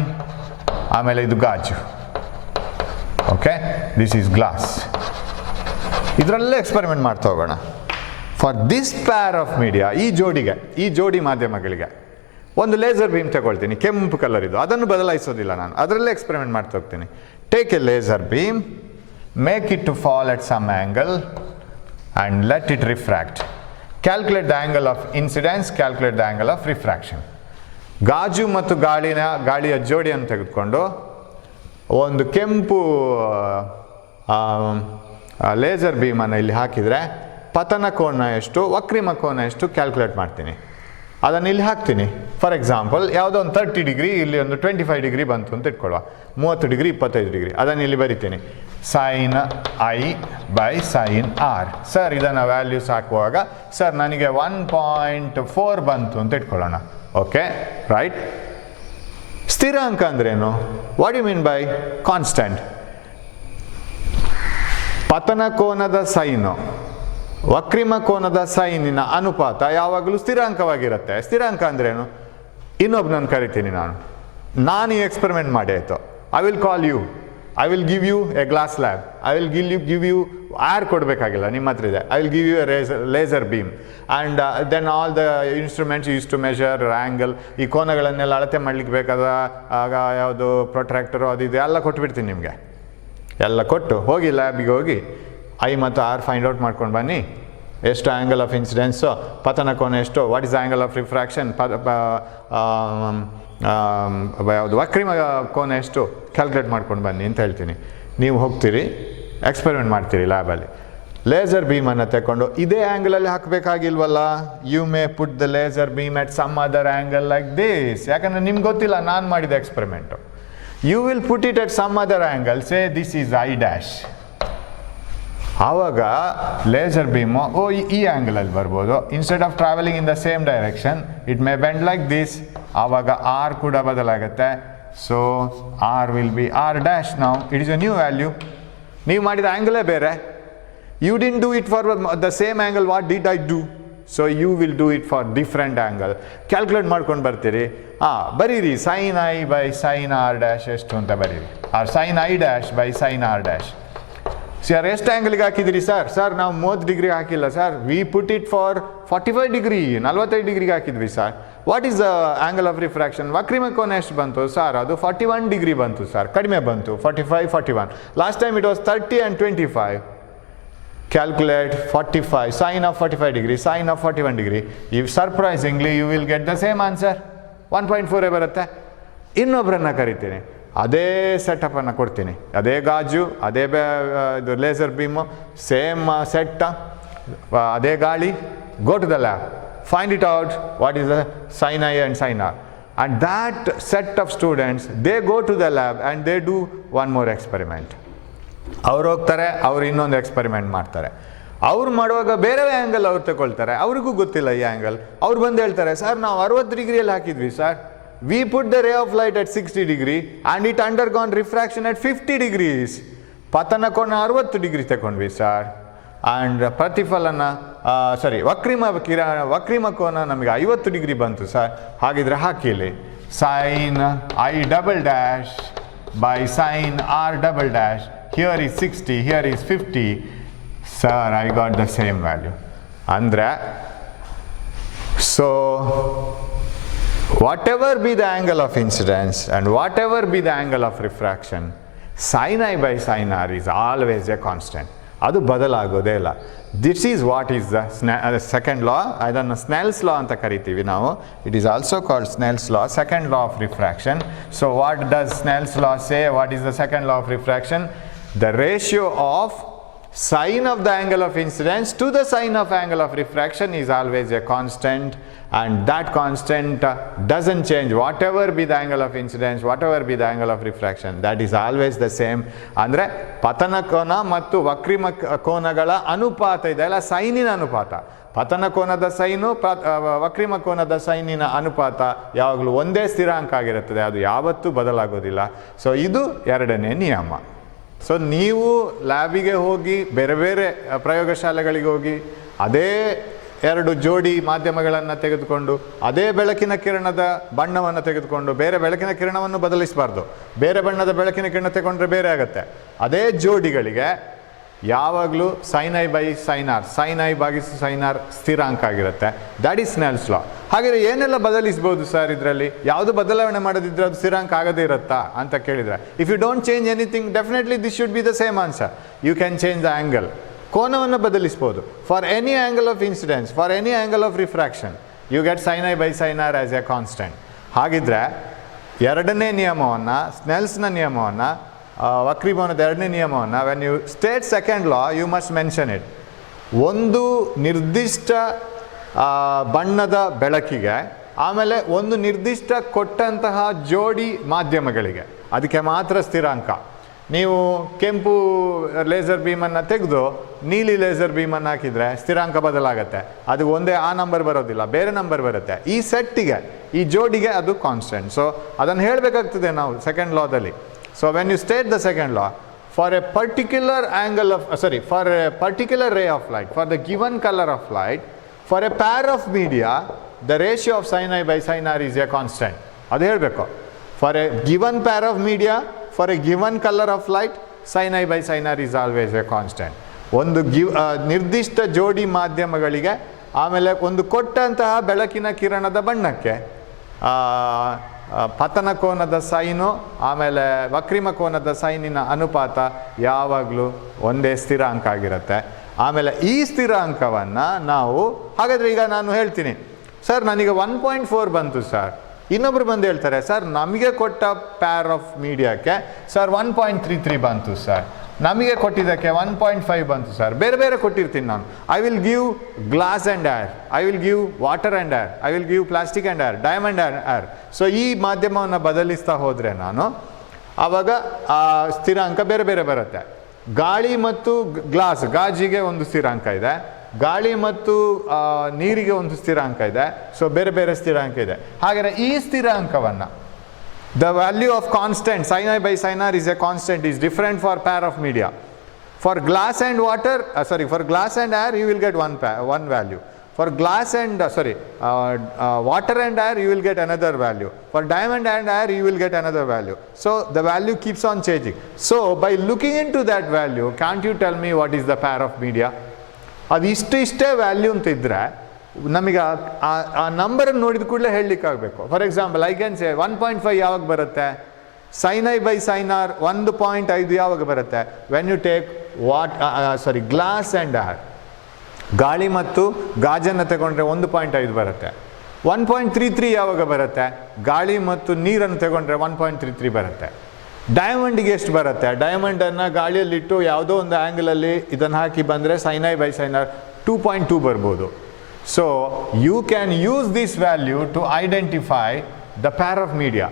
ಆಮೇಲೆ ಇದು ಗಾಜು. Okay, this is glass. ಇದರಲ್ಲೇ ಎಕ್ಸ್ಪೆರಿಮೆಂಟ್ ಮಾಡ್ತಾ ಹೋಗೋಣ. For this pair of media, ಈ ಜೋಡಿ ಮಾಧ್ಯಮಗಳಿಗೆ ಒಂದು ಲೇಸರ್ ಬೀಮ್ ತಗೊಳ್ತೀನಿ, ಕೆಂಪು ಕಲರ್ ಇದು, ಅದನ್ನು ಬದಲಾಯಿಸೋದಿಲ್ಲ ನಾನು, ಅದರಲ್ಲೇ ಎಕ್ಸ್ಪೆರಿಮೆಂಟ್ ಮಾಡ್ತಾ ಹೋಗ್ತೀನಿ. Take A laser beam, make it to fall at some angle and let it refract. Calculate the angle of incidence, calculate the angle of refraction. ಗಾಜು ಮತ್ತು ಗಾಳಿಯ ಜೋಡಿಯನ್ನು ತೆಗೆದುಕೊಂಡು ಒಂದು ಕೆಂಪು ಲೇಸರ್ ಬೀಮನ್ನು ಇಲ್ಲಿ ಹಾಕಿದರೆ ಪತನ ಕೋನ ಎಷ್ಟು, ವಕ್ರಿಮ ಕೋನ ಎಷ್ಟು ಕ್ಯಾಲ್ಕುಲೇಟ್ ಮಾಡ್ತೀನಿ. ಅದನ್ನು ಇಲ್ಲಿ ಹಾಕ್ತೀನಿ. ಫಾರ್ ಎಕ್ಸಾಂಪಲ್, ಯಾವುದೋ ಒಂದು 30 ಡಿಗ್ರಿ, ಇಲ್ಲಿ ಒಂದು 25 ಡಿಗ್ರಿ ಬಂತು ಅಂತ ಇಟ್ಕೊಳ್ಳುವ, 30 ಡಿಗ್ರಿ 25 ಡಿಗ್ರಿ, ಅದನ್ನು ಇಲ್ಲಿ ಬರಿತೀನಿ. Sine I by sine R. Sir ಇದನ್ನು ವ್ಯಾಲ್ಯೂಸ್ ಹಾಕುವಾಗ ಸರ್ ನನಗೆ 1.4 ಬಂತು ಅಂತ ಇಟ್ಕೊಳ್ಳೋಣ. Okay, right. ಸ್ಥಿರಾಂಕ ಅಂದ್ರೇನು? What you mean by constant? ಪತನ ಕೋನದ ಸೈನು ವಕ್ರಿಮ ಕೋನದ ಸೈನಿನ ಅನುಪಾತ ಯಾವಾಗಲೂ ಸ್ಥಿರಾಂಕವಾಗಿರುತ್ತೆ. ಸ್ಥಿರಾಂಕ ಅಂದ್ರೇನು? ಇನ್ನೊಬ್ಬನನ್ನು ಕರಿತೀನಿ ನಾನು ಈ ಎಕ್ಸ್ಪೆರಿಮೆಂಟ್ ಮಾಡಿ ಆಯಿತು. I will call you, I will give you a glass lab, I will give you air ಕೊಡಬೇಕಾಗಿಲ್ಲ, ನಿಮ್ಮ ಹತ್ರ ಇದೆ. I will give you a laser beam and then all the instruments use to measure angle. ಈ ಕೋನಗಳನ್ನೆಲ್ಲ ಅಳತೆ ಮಾಡಲಿಕ್ಕೆ ಬೇಕಾದ ಆಗ ಯಾವುದು ಪ್ರೊಟ್ರಾಕ್ಟರು ಅದು ಇದು ಎಲ್ಲ ಕೊಟ್ಬಿಡ್ತೀನಿ ನಿಮಗೆ. ಎಲ್ಲ ಕೊಟ್ಟು ಹೋಗಿ ಲ್ಯಾಬಿಗೆ ಹೋಗಿ ಐ ಮತ್ತು ಆರ್ ಫೈಂಡ್ ಔಟ್ ಮಾಡ್ಕೊಂಡು ಬನ್ನಿ. ಎಷ್ಟು ಆ್ಯಂಗಲ್ ಆಫ್ ಇನ್ಸಿಡೆನ್ಸು, ಪತನ ಕೋನ ಎಷ್ಟು, what is angle of refraction, ಯಾವುದು ವಕ್ರಿಮ ಕೋನ ಎಷ್ಟು ಕ್ಯಾಲ್ಕುಲೇಟ್ ಮಾಡ್ಕೊಂಡು ಬನ್ನಿ ಅಂತ ಹೇಳ್ತೀನಿ. ನೀವು ಹೋಗ್ತೀರಿ, ಎಕ್ಸ್ಪೆರಿಮೆಂಟ್ ಮಾಡ್ತೀರಿ ಲ್ಯಾಬಲ್ಲಿ. ಲೇಸರ್ ಬೀಮನ್ನು ತಗೊಂಡು ಇದೇ ಆ್ಯಂಗಲಲ್ಲಿ ಹಾಕಬೇಕಾಗಿಲ್ವಲ್ಲ, you may put the laser beam at some other angle like this. ಯಾಕಂದರೆ ನಿಮ್ಗೆ ಗೊತ್ತಿಲ್ಲ ನಾನು ಮಾಡಿದ experiment. You will put it at some other angle, say this is I dash. ಆವಾಗ ಲೇಸರ್ ಬೀಮು ಈ ಆ್ಯಂಗಲಲ್ಲಿ ಬರ್ಬೋದು. Instead of travelling in the same direction it may bend like this. ಆವಾಗ ಆರ್ ಕೂಡ ಬದಲಾಗುತ್ತೆ. So R will be R dash. ನಾವು it is a new value. ನೀವು ಮಾಡಿದ ಆ್ಯಂಗಲೇ ಬೇರೆ. You didn't do it for the same angle, what did I do? So you will do it for different angle. Calculate ಮಾಡ್ಕೊಂಡು ಬರ್ತೀರಿ. ಬರೀರಿ sine I by sine R dash ಎಷ್ಟು ಅಂತ ಬರೀರಿ, or sine I dash by sine R dash. Sir ಎಷ್ಟು ಆ್ಯಂಗಲ್ಗೆ ಹಾಕಿದಿರಿ ಸರ್? ಸರ್ ನಾವು 30 ಡಿಗ್ರಿ ಹಾಕಿಲ್ಲ sir, we put it for 45 degree, 45 ಡಿಗ್ರಿಗೆ ಹಾಕಿದ್ವಿ sir. What is the angle of refraction? ವಕ್ರಿಮ ಕೋನ ಎಷ್ಟು ಬಂತು ಸರ್? ಅದು 41 ಡಿಗ್ರಿ ಬಂತು ಸರ್, ಕಡಿಮೆ ಬಂತು, 45, 41. Last time it was 30 and 25. Calculate 45, sine of 45 degree, sine of 41 degree. If surprisingly you will get the same answer, 1.4 ಬರುತ್ತೆ. ಇನ್ನೊಬ್ಬರನ್ನ ಕರಿತೀನಿ, ಅದೇ ಸೆಟಪ್ಪನ್ನು ಕೊಡ್ತೀನಿ, ಅದೇ ಗಾಜು, ಅದೇ ಇದು ಲೇಸರ್ ಬೀಮು, ಸೇಮ್ ಸೆಟ್, ಅದೇ ಗಾಳಿ. Go to the lab, find it out what is the sine I and sine R. And that set of students they go to the lab and they do one more experiment. ಅವ್ರು ಹೋಗ್ತಾರೆ, ಅವ್ರು ಇನ್ನೊಂದು ಎಕ್ಸ್ಪೆರಿಮೆಂಟ್ ಮಾಡ್ತಾರೆ. ಅವ್ರು ಮಾಡುವಾಗ ಬೇರೆ ಆ್ಯಂಗಲ್ ಅವ್ರು ತಗೊಳ್ತಾರೆ, ಅವ್ರಿಗೂ ಗೊತ್ತಿಲ್ಲ ಈ ಆ್ಯಂಗಲ್. ಅವ್ರು ಬಂದು ಹೇಳ್ತಾರೆ, ಸರ್ ನಾವು 60 ಡಿಗ್ರಿಯಲ್ಲಿ ಹಾಕಿದ್ವಿ sir, we put the ray of light at 60 degree and it undergone refraction at 50 degrees. ಪತನ ಕೋನ 60 ಡಿಗ್ರಿ ತಗೊಂಡ್ವಿ ಸರ್, ಆ್ಯಂಡ್ ಪ್ರತಿಫಲನ ವಕ್ರಿಮ ಕೋನ ನಮಗೆ 50 ಡಿಗ್ರಿ ಬಂತು ಸರ್. ಹಾಗಿದ್ರೆ ಹಾಕಿಲಿ sine I double dash by sine r double dash. Here is 60, here is 50. Sir, I got the same value. Andre, so whatever be the angle of incidence and whatever be the angle of refraction, sin I by sin r is always a constant. ಅದು ಬದಲಾಗೋದೇ ಇಲ್ಲ. This is what is the second law. ಅದನ್ನು Snell's law ಅಂತ ಕರಿತೀವಿ ನಾವು. It is also called Snell's law, second law of refraction. So what does Snell's law say? What is the second law of refraction? The ratio of sine of the angle of incidence to the sine of angle of refraction is always a constant, and that constant doesn't change whatever be the angle of incidence, whatever be the angle of refraction, that is always the same. ಅಂದರೆ ಪತನ ಕೋನ ಮತ್ತು ವಕ್ರಿಮ ಕೋನಗಳ ಅನುಪಾತ ಇದೆಲ್ಲ ಸೈನಿನ ಅನುಪಾತ. ಪತನ ಕೋನದ ಸೈನು ವಕ್ರಿಮ ಕೋನದ ಸೈನಿನ ಅನುಪಾತ ಯಾವಾಗಲೂ ಒಂದೇ ಸ್ಥಿರಾಂಕ ಆಗಿರುತ್ತದೆ, ಅದು ಯಾವತ್ತೂ ಬದಲಾಗೋದಿಲ್ಲ. ಸೊ ಇದು ಎರಡನೇ ನಿಯಮ. ಸೊ ನೀವು ಲ್ಯಾಬಿಗೆ ಹೋಗಿ ಬೇರೆ ಬೇರೆ ಪ್ರಯೋಗಶಾಲೆಗಳಿಗೆ ಹೋಗಿ ಅದೇ ಎರಡು ಜೋಡಿ ಮಾಧ್ಯಮಗಳನ್ನು ತೆಗೆದುಕೊಂಡು ಅದೇ ಬೆಳಕಿನ ಕಿರಣದ ಬಣ್ಣವನ್ನು ತೆಗೆದುಕೊಂಡು ಬೇರೆ ಬೆಳಕಿನ ಕಿರಣವನ್ನು ಬದಲಿಸಬಾರ್ದು. ಬೇರೆ ಬಣ್ಣದ ಬೆಳಕಿನ ಕಿರಣ ತಗೊಂಡ್ರೆ ಬೇರೆ ಆಗುತ್ತೆ. ಅದೇ ಜೋಡಿಗಳಿಗೆ ಯಾವಾಗಲೂ sin I by sin r, sin I ಭಾಗಿಸು sin r ಸ್ಥಿರಾಂಕ ಆಗಿರುತ್ತೆ. ದ್ಯಾಟ್ ಈಸ್ ಸ್ನೆಲ್ಸ್ ಲಾ. ಹಾಗಾದರೆ ಏನೆಲ್ಲ ಬದಲಿಸ್ಬೋದು ಸರ್ ಇದರಲ್ಲಿ? ಯಾವುದು ಬದಲಾವಣೆ ಮಾಡೋದಿದ್ರೆ ಅದು ಸ್ಥಿರಾಂಕ ಆಗದೇ ಇರುತ್ತಾ ಅಂತ ಕೇಳಿದರೆ, if you don't change anything definitely this should be the same answer. You can change the angle. ಕೋನವನ್ನು ಬದಲಿಸ್ಬೋದು. For any angle of incidence, for any angle of refraction you get sin I by sin r as a constant. ಹಾಗಿದ್ರೆ ಎರಡನೇ ನಿಯಮವನ್ನು, ಸ್ನೆಲ್ಸ್ನ ನಿಯಮವನ್ನು, ವಕ್ರೀಭವನದ ಎರಡನೇ ನಿಯಮವನ್ನು, when you state second law you must mention it. ಒಂದು ನಿರ್ದಿಷ್ಟ ಬಣ್ಣದ ಬೆಳಕಿಗೆ, ಆಮೇಲೆ ಒಂದು ನಿರ್ದಿಷ್ಟ ಕೊಟ್ಟಂತಹ ಜೋಡಿ ಮಾಧ್ಯಮಗಳಿಗೆ, ಅದಕ್ಕೆ ಮಾತ್ರ ಸ್ಥಿರಾಂಕ. ನೀವು ಕೆಂಪು ಲೇಸರ್ ಬೀಮನ್ನು ತೆಗೆದು ನೀಲಿ ಲೇಸರ್ ಬೀಮನ್ನು ಹಾಕಿದರೆ ಸ್ಥಿರಾಂಕ ಬದಲಾಗುತ್ತೆ. ಅದು ಒಂದೇ ಆ ನಂಬರ್ ಬರೋದಿಲ್ಲ, ಬೇರೆ ನಂಬರ್ ಬರುತ್ತೆ. ಈ ಸೆಟ್ಟಿಗೆ, ಈ ಜೋಡಿಗೆ ಅದು ಕಾನ್ಸ್ಟೆಂಟ್. ಸೊ ಅದನ್ನು ಹೇಳಬೇಕಾಗ್ತದೆ ನಾವು second ಲಾದಲ್ಲಿ. So when you state the second law, for a particular angle of, for a particular ray of light, for the given color of light, for a pair of media, the ratio of sin I by sin r is a constant. ಅದು ಹೇಳಬೇಕು. For a given pair of media, for a given color of light, sin I by sin r is always a constant. ಒಂದು ನಿರ್ದಿಷ್ಟ ಜೋಡಿ ಮಾಧ್ಯಮಗಳಿಗೆ, ಆಮೇಲೆ ಒಂದು ಕೊಟ್ಟಂತಹ ಬೆಳಕಿನ ಕಿರಣದ ಬಣ್ಣಕ್ಕೆ ಪತನ ಕೋನದ ಸೈನು ಆಮೇಲೆ ವಕ್ರಿಮ ಕೋನದ ಸೈನಿನ ಅನುಪಾತ ಯಾವಾಗಲೂ ಒಂದೇ ಸ್ಥಿರಾಂಕ ಆಗಿರುತ್ತೆ. ಆಮೇಲೆ ಈ ಸ್ಥಿರಾಂಕವನ್ನು ನಾವು, ಹಾಗಾದರೆ ಈಗ ನಾನು ಹೇಳ್ತೀನಿ ಸರ್ ನನಗೆ 1.4 ಬಂತು ಸರ್, ಇನ್ನೊಬ್ರು ಬಂದು ಹೇಳ್ತಾರೆ ಸರ್ ನಮಗೆ ಕೊಟ್ಟ ಪ್ಯಾರ್ ಆಫ್ ಮೀಡಿಯಾಕ್ಕೆ ಸರ್ 1.33 ಬಂತು ಸರ್, ನಮಗೆ ಕೊಟ್ಟಿದ್ದಕ್ಕೆ 1.5 ಬಂತು ಸರ್, ಬೇರೆ ಬೇರೆ ಕೊಟ್ಟಿರ್ತೀನಿ ನಾನು. I will give glass and air, I will give water and air, I will give plastic and air, diamond and air. So ಈ ಮಾಧ್ಯಮವನ್ನು ಬದಲಿಸ್ತಾ ಹೋದರೆ ನಾನು ಆವಾಗ ಆ ಸ್ಥಿರಾಂಕ ಬೇರೆ ಬೇರೆ ಬರುತ್ತೆ. ಗಾಳಿ ಮತ್ತು ಗ್ಲಾಸ್, ಗಾಜಿಗೆ ಒಂದು ಸ್ಥಿರಾಂಕ ಇದೆ, ಗಾಳಿ ಮತ್ತು ನೀರಿಗೆ ಒಂದು ಸ್ಥಿರಾಂಕ ಇದೆ. ಸೊ ಬೇರೆ ಬೇರೆ ಸ್ಥಿರಾಂಕ ಇದೆ. ಹಾಗಾದರೆ ಈ ಸ್ಥಿರಾಂಕವನ್ನು, the value of constant sin I by sin r is a constant, is different for pair of media. For glass and water, for glass and air you will get one value. For glass and water and air you will get another value. For diamond and air you will get another value. So the value keeps on changing. So by looking into that value, can't you tell me what is the pair of media? ಅದು ಇಷ್ಟೇ ವ್ಯಾಲ್ಯೂ ಅಂತ ಇದ್ದರೆ ನಮಗೆ ಆ ನಂಬರನ್ನು ನೋಡಿದ ಕೂಡಲೇ ಹೇಳಲಿಕ್ಕಾಗಬೇಕು. For example I can say 1.5 ಯಾವಾಗ ಬರುತ್ತೆ, sin I by sin r 1.5 ಯಾವಾಗ ಬರುತ್ತೆ, when you take glass and air, ಗಾಳಿ ಮತ್ತು ಗಾಜನ್ನು ತಗೊಂಡ್ರೆ 1.5 ಬರುತ್ತೆ. 1.33 ಯಾವಾಗ ಬರುತ್ತೆ, ಗಾಳಿ ಮತ್ತು ನೀರನ್ನು ತಗೊಂಡ್ರೆ 1.33 ಬರುತ್ತೆ. ಡೈಮಂಡಿಗೆ ಎಷ್ಟು ಬರುತ್ತೆ, ಡೈಮಂಡನ್ನು ಗಾಳಿಯಲ್ಲಿಟ್ಟು ಯಾವುದೋ ಒಂದು ಆ್ಯಂಗಲಲ್ಲಿ ಇದನ್ನು ಹಾಕಿ ಬಂದರೆ sin I by sin r 2.2 ಬರ್ಬೋದು. So you can use this value to identify the pair of media.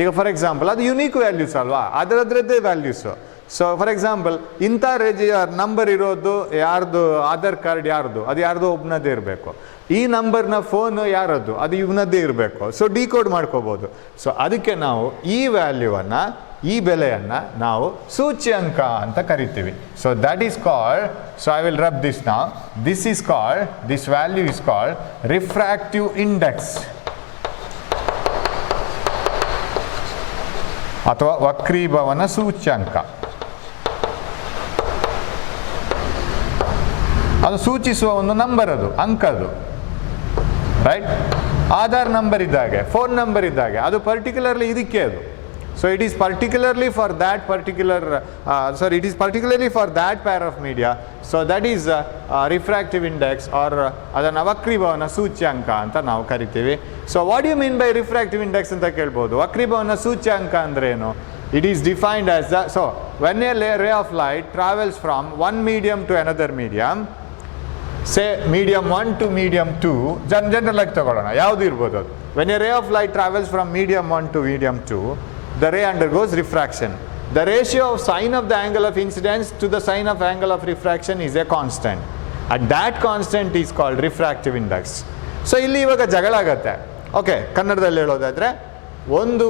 ಈಗ ಫಾರ್ ಎಕ್ಸಾಂಪಲ್ ಅದು ಯುನೀಕ್ ವ್ಯಾಲ್ಯೂಸ್ ಅಲ್ವಾ, ಅದರದ್ರದ್ದೇ ವ್ಯಾಲ್ಯೂಸು. ಸೊ ಫಾರ್ ಎಕ್ಸಾಂಪಲ್ ಇಂಥ ನಂಬರ್ ಇರೋದು ಯಾರ್ದು, ಆಧಾರ್ ಕಾರ್ಡ್ ಯಾರ್ದು, ಅದು ಯಾರ್ದು ಒಬ್ಬನದೇ ಇರಬೇಕು. ಈ ನಂಬರ್ನ ಫೋನು ಯಾರದ್ದು, ಅದು ಇವನದ್ದೇ ಇರಬೇಕು. ಸೊ ಡಿಕೋಡ್ ಮಾಡ್ಕೋಬೋದು. ಸೊ ಅದಕ್ಕೆ ನಾವು ಈ ವ್ಯಾಲ್ಯೂವನ್ನು, ಈ ಬೆಲೆಯನ್ನು ನಾವು ಸೂಚ್ಯಂಕ ಅಂತ ಕರಿತೀವಿ. So that is called, so I will rub this now, this is called, this value is called refractive index ಅಥವಾ ವಕ್ರೀಭವನ ಸೂಚ್ಯಂಕ. ಅದು ಸೂಚಿಸುವ ಒಂದು ನಂಬರ್, ಅದು ಅಂಕ, ಅದು ರೈಟ್. ಆಧಾರ್ ನಂಬರ್ ಇದ್ದಾಗೆ, ಫೋನ್ ನಂಬರ್ ಇದ್ದಾಗೆ, ಅದು ಪರ್ಟಿಕ್ಯುಲರ್ಲಿ ಇದಕ್ಕೆ ಅದು. So it is particularly for that particular it is particularly for that pair of media. So that is refractive index or ಅದನ್ನು ವಕ್ರೀಭವನ ಸೂಚ್ಯಾಂಕ ಅಂತ ನಾವು ಕರಿತೀವಿ. So what you mean by refractive index ಅಂತ ಕೇಳ್ಬೋದು. ವಕ್ರೀಭವನ ಸೂಚ್ಯಾಂಕ ಅಂದ್ರೆ ಏನು? It is defined as the, so when a ray of light travels from one medium to another medium, say medium 1 to medium 2, general ಆಗಿ ತಗೊಳ್ಳೋಣ, ಯಾವುದು ಇರ್ಬೋದು ಅದು. When a ray of light travels from medium 1 to medium 2, the ray undergoes refraction. The ratio of sine of the angle of incidence to the sine of angle of refraction is a constant. And that constant is called refractive index. So ಇಲ್ಲಿ ಇವಾಗ ಜಗಳ ಆಗತ್ತೆ. ಓಕೆ, ಕನ್ನಡದಲ್ಲಿ ಹೇಳೋದಾದ್ರೆ, ಒಂದು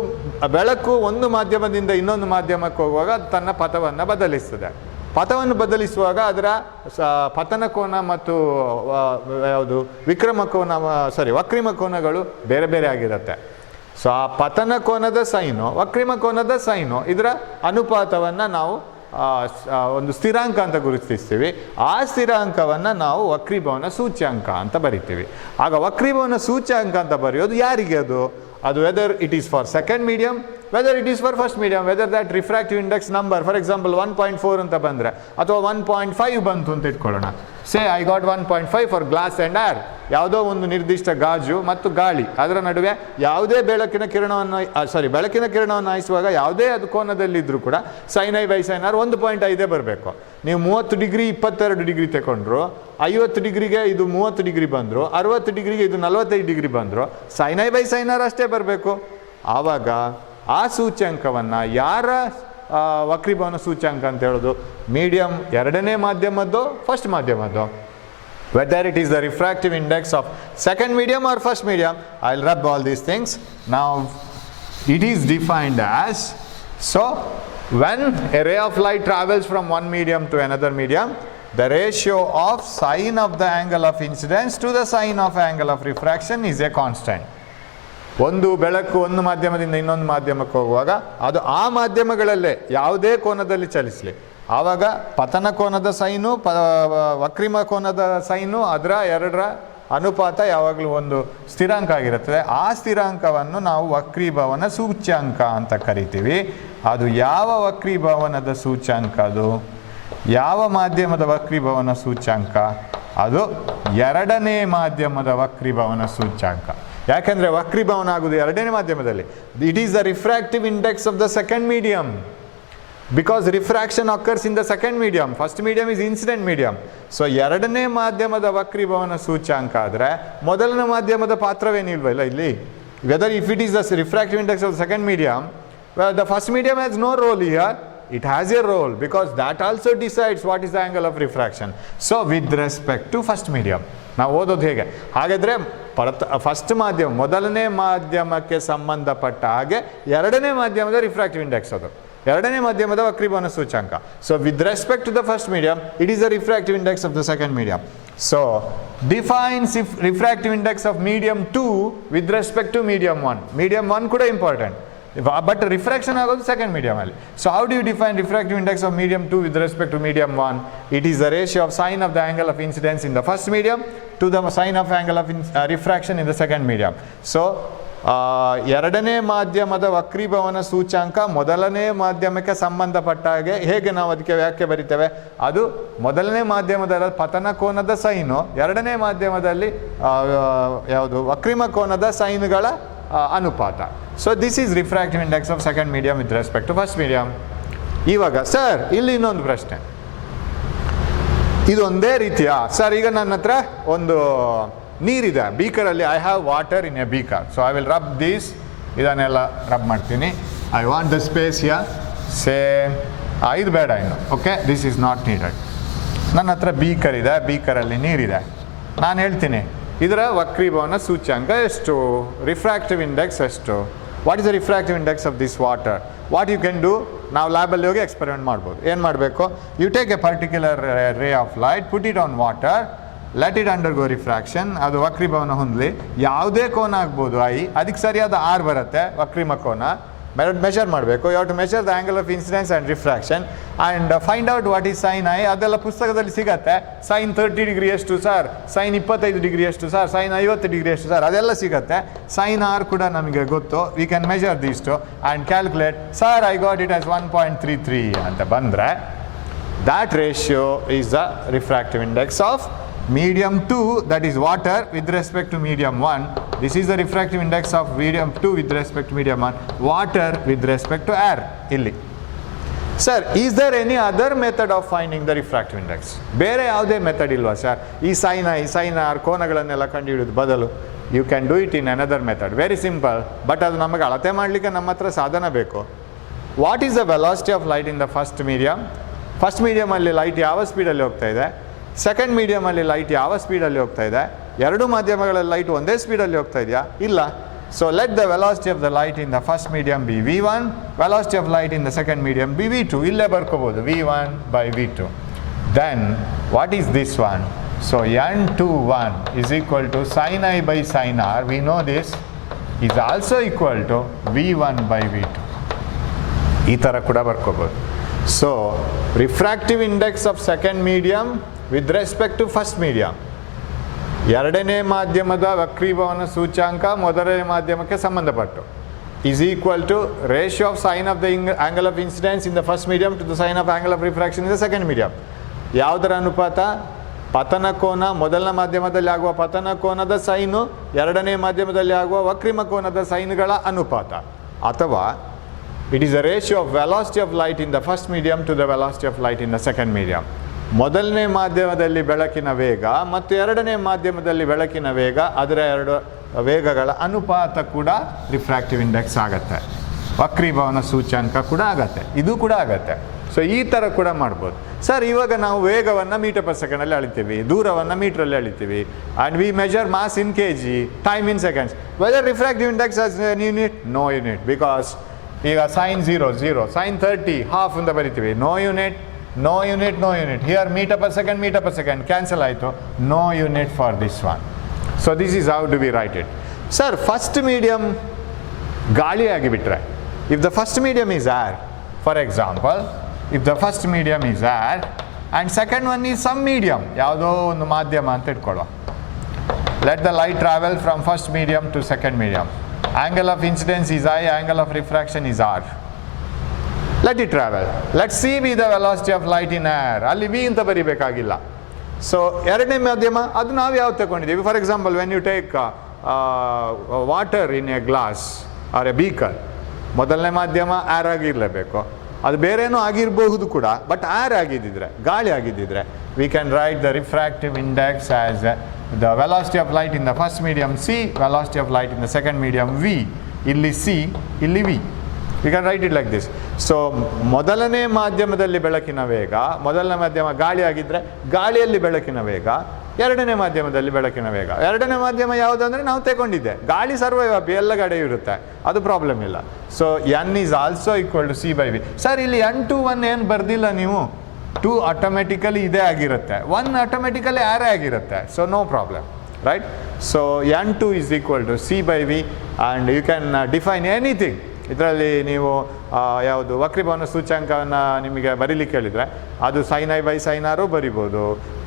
ಬೆಳಕು ಒಂದು ಮಾಧ್ಯಮದಿಂದ ಇನ್ನೊಂದು ಮಾಧ್ಯಮಕ್ಕೆ ಹೋಗುವಾಗ ತನ್ನ ಪಥವನ್ನು ಬದಲಿಸ್ತದೆ. ಪಥವನ್ನು ಬದಲಿಸುವಾಗ ಅದರ ಪತನ ಕೋನ ಮತ್ತು ಯಾವುದು ವಕ್ರೀಮ ಕೋನಗಳು ಬೇರೆ ಬೇರೆ ಆಗಿರುತ್ತೆ. ಸೊ ಆ ಪತನ ಕೋನದ ಸೈನು, ವಕ್ರೀಮ ಕೋನದ ಸೈನು, ಇದರ ಅನುಪಾತವನ್ನು ನಾವು ಒಂದು ಸ್ಥಿರಾಂಕ ಅಂತ ಗುರುತಿಸ್ತೀವಿ. ಆ ಸ್ಥಿರಾಂಕವನ್ನು ನಾವು ವಕ್ರೀಭವನ ಸೂಚ್ಯಾಂಕ ಅಂತ ಬರಿತೀವಿ. ಆಗ ವಕ್ರೀಭವನ ಸೂಚ್ಯಾಂಕ ಅಂತ ಬರೆಯೋದು ಯಾರಿಗೆ? ಅದು whether it is for second medium, whether it is for first medium, whether that refractive index number for example 1.4 ಅಂತ ಬಂದರೆ, ಅಥವಾ 1.5 ಬಂತು ಅಂತ ಇಟ್ಕೊಳ್ಳೋಣ. Say I got 1.5 for glass and air. ಯಾವುದೋ ಒಂದು ನಿರ್ದಿಷ್ಟ ಗಾಜು ಮತ್ತು ಗಾಳಿ, ಅದರ ನಡುವೆ ಯಾವುದೇ ಬೆಳಕಿನ ಕಿರಣವನ್ನು ಹಾಯಿಸುವಾಗ ಯಾವುದೇ ಅದು ಕೋನದಲ್ಲಿದ್ದರೂ ಕೂಡ sin i by sin r 1.5 ಬರಬೇಕು. ನೀವು 30 ಡಿಗ್ರಿ 22 ಡಿಗ್ರಿ ತಗೊಂಡ್ರು, 50 ಡಿಗ್ರಿಗೆ ಇದು 30 ಡಿಗ್ರಿ ಬಂದರು, 60 ಡಿಗ್ರಿಗೆ ಇದು 45 ಡಿಗ್ರಿ ಬಂದರು, sin i by sin r ಅಷ್ಟೇ ಬರಬೇಕು. ಆವಾಗ ಆ ಸೂಚ್ಯಾಂಕವನ್ನು ಯಾರ ವಕ್ರೀಭವನ ಸೂಚ್ಯಾಂಕ ಅಂತ ಹೇಳೋದು? ಮೀಡಿಯಂ ಎರಡನೇ ಮಾಧ್ಯಮದ್ದು, first ಮಾಧ್ಯಮದ್ದು. Whether it is the refractive index of second medium or first medium, I'll rub all these things. Now it is defined as, so when a ray of light travels from one medium to another medium, the ratio of sine of the angle of incidence to the sine of angle of refraction is a constant. ಒಂದು ಬೆಳಕು ಒಂದು ಮಾಧ್ಯಮದಿಂದ ಇನ್ನೊಂದು ಮಾಧ್ಯಮಕ್ಕೆ ಹೋಗುವಾಗ ಅದು ಆ ಮಾಧ್ಯಮಗಳಲ್ಲೇ ಯಾವುದೇ ಕೋನದಲ್ಲಿ ಚಲಿಸಲಿ, ಆವಾಗ ಪತನ ಕೋನದ ಸೈನು, ವಕ್ರೀಮ ಕೋನದ ಸೈನು, ಅದರ ಎರಡರ ಅನುಪಾತ ಯಾವಾಗಲೂ ಒಂದು ಸ್ಥಿರಾಂಕ ಆಗಿರುತ್ತದೆ. ಆ ಸ್ಥಿರಾಂಕವನ್ನು ನಾವು ವಕ್ರೀಭವನ ಸೂಚ್ಯಾಂಕ ಅಂತ ಕರಿತೀವಿ. ಅದು ಯಾವ ವಕ್ರೀಭವನದ ಸೂಚ್ಯಾಂಕ? ಅದು ಯಾವ ಮಾಧ್ಯಮದ ವಕ್ರೀಭವನ ಸೂಚ್ಯಾಂಕ? ಅದು ಎರಡನೇ ಮಾಧ್ಯಮದ ವಕ್ರೀಭವನ ಸೂಚ್ಯಾಂಕ. ಯಾಕೆಂದರೆ ವಕ್ರೀಭವನ ಆಗುವುದು ಎರಡನೇ ಮಾಧ್ಯಮದಲ್ಲಿ. It is the refractive index of the second medium. Because refraction occurs in the second medium, first medium is incident medium. So ಎರಡನೇ ಮಾಧ್ಯಮದ ವಕ್ರೀಭವನ ಸೂಚ್ಯಾಂಕ ಆದರೆ ಮೊದಲನೇ ಮಾಧ್ಯಮದ ಪಾತ್ರವೇನಿಲ್ವಲ್ಲ ಇಲ್ಲಿ. Whether if it is the refractive index of the second medium, well, the first medium has no role here. It has a role because that also decides what is the angle of refraction. So with respect to first medium, ನಾವು ಓದೋದು ಹೇಗೆ? ಹಾಗಾದರೆ ಫಸ್ಟ್ ಮಾಧ್ಯಮ, ಮೊದಲನೇ ಮಾಧ್ಯಮಕ್ಕೆ ಸಂಬಂಧಪಟ್ಟ ಹಾಗೆ ಎರಡನೇ ಮಾಧ್ಯಮದ ರಿಫ್ರಾಕ್ಟಿವ್ ಇಂಡೆಕ್ಸ್ ಅದು, ಎರಡನೇ ಮಾಧ್ಯಮದ ವಕ್ರೀಭವನ ಸೂಚ್ಯಾಂಕ. So with respect to the first medium, it is the refractive index of the second medium. So defines refractive index of medium 2 with respect to medium 1. Medium 1 ಕೂಡ ಇಂಪಾರ್ಟೆಂಟ್, ಬಟ್ ರಿಫ್ರಾಕ್ಷನ್ ಆಗೋದು ಸೆಕೆಂಡ್ ಮೀಡಿಯಮ್ ಅಲ್ಲಿ. So how do you define refractive index of medium 2 with respect to medium 1? It is the ratio of sine of the angle of incidence in the first medium to the sine of angle of refraction in the second medium. So ಎರಡನೇ ಮಾಧ್ಯಮದ ವಕ್ರೀಭವನ ಸೂಚ್ಯಾಂಕ ಮೊದಲನೇ ಮಾಧ್ಯಮಕ್ಕೆ ಸಂಬಂಧಪಟ್ಟ ಹಾಗೆ ಹೇಗೆ ನಾವು ಅದಕ್ಕೆ ವ್ಯಾಖ್ಯೆ ಬರಿತೇವೆ? ಅದು ಮೊದಲನೇ ಮಾಧ್ಯಮದ ಪತನ ಕೋನದ ಸೈನು, ಎರಡನೇ ಮಾಧ್ಯಮದಲ್ಲಿ ಯಾವುದು ವಕ್ರೀಮ ಕೋನದ ಸೈನುಗಳ ಅನುಪಾತ. So this is refractive index of second medium with respect to first medium. ಇವಾಗ ಸರ್ ಇಲ್ಲಿ ಇನ್ನೊಂದು ಪ್ರಶ್ನೆ, ಇದು ಒಂದೇ ರೀತಿಯ ಸರ್, ಈಗ ನನ್ನ ಹತ್ರ ಒಂದು ನೀರಿದೆ ಬೀಕರಲ್ಲಿ, I have water in a beaker. So I will rub these, ಇದನ್ನೆಲ್ಲ ರಬ್ ಮಾಡ್ತೀನಿ. I want the space here, say ಇದು ಬೇಡ ಇನ್ನು, okay, this is not needed. ನನ್ನ ಹತ್ರ ಬೀಕರ್ ಇದೆ, ಬೀಕರಲ್ಲಿ ನೀರಿದೆ. ನಾನು ಹೇಳ್ತೀನಿ ಇದರ ವಕ್ರೀಭವನ ಸೂಚ್ಯಾಂಕ ಎಷ್ಟು, ರಿಫ್ರಾಕ್ಟಿವ್ ಇಂಡೆಕ್ಸ್ ಎಷ್ಟು, what is the refractive index of this water? What you can do, ನಾವು ಲ್ಯಾಬಲ್ಲಿ ಹೋಗಿ ಎಕ್ಸ್ಪೆರಿಮೆಂಟ್ ಮಾಡ್ಬೋದು. ಏನು ಮಾಡಬೇಕು? You take a particular ray of light, put it on water, let it undergo refraction. ಅದು ವಕ್ರೀಭವನ ಹೊಂದಲಿ, ಯಾವುದೇ ಕೋನ ಆಗ್ಬೋದು. ಅದಕ್ಕೆ ಸರಿಯಾದ ಆರ್ ಬರುತ್ತೆ ವಕ್ರೀಮ ಕೋನ. ಮೆಷರ್ ಮಾಡಬೇಕು. You have to measure the angle of incidence and refraction and find out what is sine I. ಅದೆಲ್ಲ ಪುಸ್ತಕದಲ್ಲಿ ಸಿಗತ್ತೆ. ಸೈನ್ 30 ಡಿಗ್ರಿ ಎಷ್ಟು ಸರ್, ಸೈನ್ 25 ಡಿಗ್ರಿ ಎಷ್ಟು ಸರ್, ಸೈನ್ 50 ಡಿಗ್ರಿ ಎಷ್ಟು ಸರ್, ಅದೆಲ್ಲ ಸಿಗತ್ತೆ. ಸೈನ್ ಆರ್ ಕೂಡ ನಮಗೆ ಗೊತ್ತು. We can measure these two and calculate. Sir I got it as 1.33 ಅಂತ ಬಂದರೆ that ratio is the refractive index of medium 2, that is water, with respect to medium 1. This is the refractive index of medium 2 with respect to medium 1, water with respect to air. Illi sir, is there any other method of finding the refractive index? ಬೇರೆ ಯಾವುದೇ ಮೆಥಡ್ ಇಲ್ವಾ ಸರ್? ಈ ಸೈನ್ ಐ ಸೈನ್ ಆರ್ ಕೋನಗಳನ್ನೆಲ್ಲ ಕಂಡುಹಿಡಿಯೋದು ಬದಲು you can do it in another method. Very simple, but ಅದು ನಮಗೆ ಅಳತೆ ಮಾಡಲಿಕ್ಕೆ ನಮ್ಮ ಹತ್ರ ಸಾಧನ ಬೇಕು. What is the velocity of light in the first medium? First ಮೀಡಿಯಮಲ್ಲಿ ಲೈಟ್ ಯಾವ ಸ್ಪೀಡಲ್ಲಿ ಹೋಗ್ತಾ ಇದೆ, ಸೆಕೆಂಡ್ ಮೀಡಿಯಮಲ್ಲಿ ಲೈಟ್ ಯಾವ ಸ್ಪೀಡಲ್ಲಿ ಹೋಗ್ತಾ ಇದೆ, ಎರಡು ಮಾಧ್ಯಮಗಳಲ್ಲಿ ಲೈಟ್ ಒಂದೇ ಸ್ಪೀಡಲ್ಲಿ ಹೋಗ್ತಾ ಇದೆಯಾ? ಇಲ್ಲ. So let the velocity of the light in the first medium be v1, velocity of light in the second medium be v2. ಇಲ್ಲೇ ಬರ್ಕೋಬೋದು v1 by v2. Then what is this one? So n21 is equal to sin I by sin r. We know this is also equal to v1 by v2. ಈ ಥರ ಕೂಡ ಬರ್ಕೋಬೋದು. So refractive index of second medium with respect to first medium, ಎರಡನೇ ಮಾಧ್ಯಮದ ವಕ್ರೀಭವನ ಸೂಚ್ಯಾಂಕ ಮೊದಲನೇ ಮಾಧ್ಯಮಕ್ಕೆ ಸಂಬಂಧಪಟ್ಟು, is equal to ratio of sine of the angle of incidence in the first medium to the sine of angle of refraction in the second medium. ಯಾವುದರ ಅನುಪಾತ? ಪತನ ಕೋನ, ಮೊದಲನೇ ಮಾಧ್ಯಮದಲ್ಲಿ ಆಗುವ ಪತನ ಕೋನದ ಸೈನು ಎರಡನೇ ಮಾಧ್ಯಮದಲ್ಲಿ ಆಗುವ ವಕ್ರೀಮ ಕೋನದ ಸೈನ್ಗಳ ಅನುಪಾತ. ಅಥವಾ it is a ratio of velocity of light in the first medium to the velocity of light in the second medium. ಮೊದಲನೇ ಮಾಧ್ಯಮದಲ್ಲಿ ಬೆಳಕಿನ ವೇಗ ಮತ್ತು ಎರಡನೇ ಮಾಧ್ಯಮದಲ್ಲಿ ಬೆಳಕಿನ ವೇಗ, ಅದರ ಎರಡು ವೇಗಗಳ ಅನುಪಾತ ಕೂಡ ರಿಫ್ರಾಕ್ಟಿವ್ ಇಂಡೆಕ್ಸ್ ಆಗುತ್ತೆ. ವಕ್ರೀಭವನ ಸೂಚ್ಯಾಂಕ ಕೂಡ ಆಗತ್ತೆ, ಇದು ಕೂಡ ಆಗತ್ತೆ. ಸೊ ಈ ಥರ ಕೂಡ ಮಾಡ್ಬೋದು. ಸರ್ ಇವಾಗ ನಾವು ವೇಗವನ್ನು ಮೀಟರ್ ಪರ್ ಸೆಕೆಂಡಲ್ಲಿ ಅಳಿತೀವಿ, ದೂರವನ್ನು ಮೀಟ್ರಲ್ಲಿ ಅಳಿತೀವಿ, and we measure mass in kg, time in seconds. Whether refractive index has an unit? No unit, because ಈಗ ಸೈನ್ 0 0, ಸೈನ್ 30 ಹಾಫ್ ಅಂತ ಬರಿತೀವಿ. No unit, no unit, no unit. Here metre per second cancel ಆಯಿತು. No unit for this one. So this is how do we write it. Sir first medium ಗಾಳಿ ಆಗಿಬಿಟ್ರೆ, if the first medium is air, for example, if the first medium is air and second one is some medium, ಯಾವುದೋ ಒಂದು ಮಾಧ್ಯಮ ಅಂತ ಇಟ್ಕೊಳ್ಳೋ. Let the light travel from first medium to second medium. Angle of incidence is I, angle of refraction is R. Let it travel. Let C be the velocity of light in air. ಅಲ್ಲಿ V ಅಂತ ಬರಿಬೇಕಾಗಿಲ್ಲ. ಸೊ ಎರಡನೇ ಮಾಧ್ಯಮ ಅದು ನಾವು ಯಾವ್ದು ತಗೊಂಡಿದ್ದೀವಿ? For example, when you take water in a glass or a beaker, ಮೊದಲನೇ ಮಾಧ್ಯಮ ಏರ್ ಆಗಿರಲೇಬೇಕು. ಅದು ಬೇರೇನೂ ಆಗಿರಬಹುದು ಕೂಡ, ಬಟ್ ಏರ್ ಆಗಿದ್ದಿದ್ರೆ, ಗಾಳಿ ಆಗಿದ್ದಿದ್ರೆ, we can write the refractive index as the velocity of light in the first medium C, velocity of light in the second medium V. ಇಲ್ಲಿ C, ಇಲ್ಲಿ V. We can write it like this. So ಮೊದಲನೇ ಮಾಧ್ಯಮದಲ್ಲಿ ಬೆಳಕಿನ ವೇಗ, ಮೊದಲನೇ ಮಾಧ್ಯಮ ಗಾಳಿ ಆಗಿದ್ದರೆ ಗಾಳಿಯಲ್ಲಿ ಬೆಳಕಿನ ವೇಗ, ಎರಡನೇ ಮಾಧ್ಯಮದಲ್ಲಿ ಬೆಳಕಿನ ವೇಗ. ಎರಡನೇ ಮಾಧ್ಯಮ ಯಾವುದಂದರೆ ನಾವು ತಗೊಂಡಿದ್ದೆ, ಗಾಳಿ ಸರ್ವವ್ಯಾಪಿ ಎಲ್ಲ ಕಡೆ ಇರುತ್ತೆ, ಅದು ಪ್ರಾಬ್ಲಮ್ ಇಲ್ಲ. So n is also equal to C by V. Sir ಇಲ್ಲಿ n21 ಏನು ಬರ್ದಿಲ್ಲ ನೀವು? 2 ಆಟೋಮೆಟಿಕಲಿ ಇದೇ ಆಗಿರುತ್ತೆ, 1 ಆಟೋಮೆಟಿಕಲಿ ಆರೇ ಆಗಿರುತ್ತೆ. So no problem, right? So n2 is equal to C by V and you can define anything. ಇದರಲ್ಲಿ ನೀವು ಯಾವುದು ವಕ್ರೀಭವನ ಸೂಚ್ಯಾಂಕವನ್ನು ನಿಮಗೆ ಬರೀಲಿಕ್ಕೆ ಹೇಳಿದರೆ ಅದು ಸೈನ್ ಐ ಬೈ ಸೈನ್ ಆರು ಬರಿಬೋದು,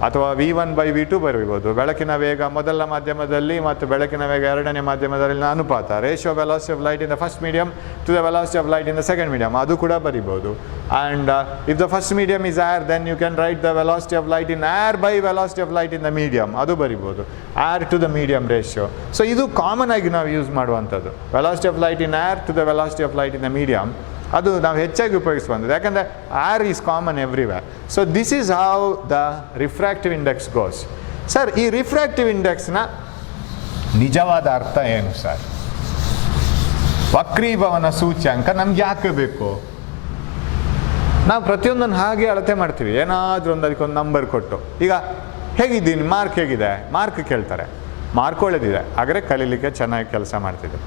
ಅಥವಾ v1 by v2 ಬರಿಬೋದು. ಬೆಳಕಿನ ವೇಗ ಮೊದಲ ಮಾಧ್ಯಮದಲ್ಲಿ ಮತ್ತು ಬೆಳಕಿನ ವೇಗ ಎರಡನೇ ಮಾಧ್ಯಮದಲ್ಲಿನ ಅನುಪಾತ, ratio velocity of light in the first medium to the velocity of light in the second medium, ಅದು ಕೂಡ ಬರಿಬೋದು. And if the first medium is air, then you can write the velocity of light in air by velocity of light in the medium, ಅದು ಬರಿಬೋದು. Air to the medium ratio. So ಇದು ಕಾಮನ್ ಆಗಿ ನಾವು ಯೂಸ್ ಮಾಡುವಂಥದ್ದು, velocity of light in air to the velocity of light in the medium. ಅದು ನಾವು ಹೆಚ್ಚಾಗಿ ಉಪಯೋಗಿಸುವಂಥದ್ದು, ಯಾಕಂದರೆ air is common everywhere. So this is how the refractive index goes. Sir ಈ ರಿಫ್ರಾಕ್ಟಿವ್ ಇಂಡೆಕ್ಸ್ನ ನಿಜವಾದ ಅರ್ಥ ಏನು ಸರ್? ವಕ್ರೀಭವನ ಸೂಚ್ಯಾಂಕ ನಮ್ಗೆ ಯಾಕೆ ಬೇಕು? ನಾವು ಪ್ರತಿಯೊಂದನ್ನು ಹಾಗೆ ಅಳತೆ ಮಾಡ್ತೀವಿ, ಏನಾದರೂ ಒಂದು ಅದಕ್ಕೊಂದು ನಂಬರ್ ಕೊಟ್ಟು. ಈಗ ಹೇಗಿದ್ದೀನಿ, ಮಾರ್ಕ್ ಹೇಗಿದೆ, ಮಾರ್ಕ್ ಕೇಳ್ತಾರೆ, ಮಾರ್ಕ್ ಒಳ್ಳೆದಿದೆ, ಹಾಗಾದರೆ ಕಲೀಲಿಕ್ಕೆ ಚೆನ್ನಾಗಿ ಕೆಲಸ ಮಾಡ್ತಿದ್ದೆ.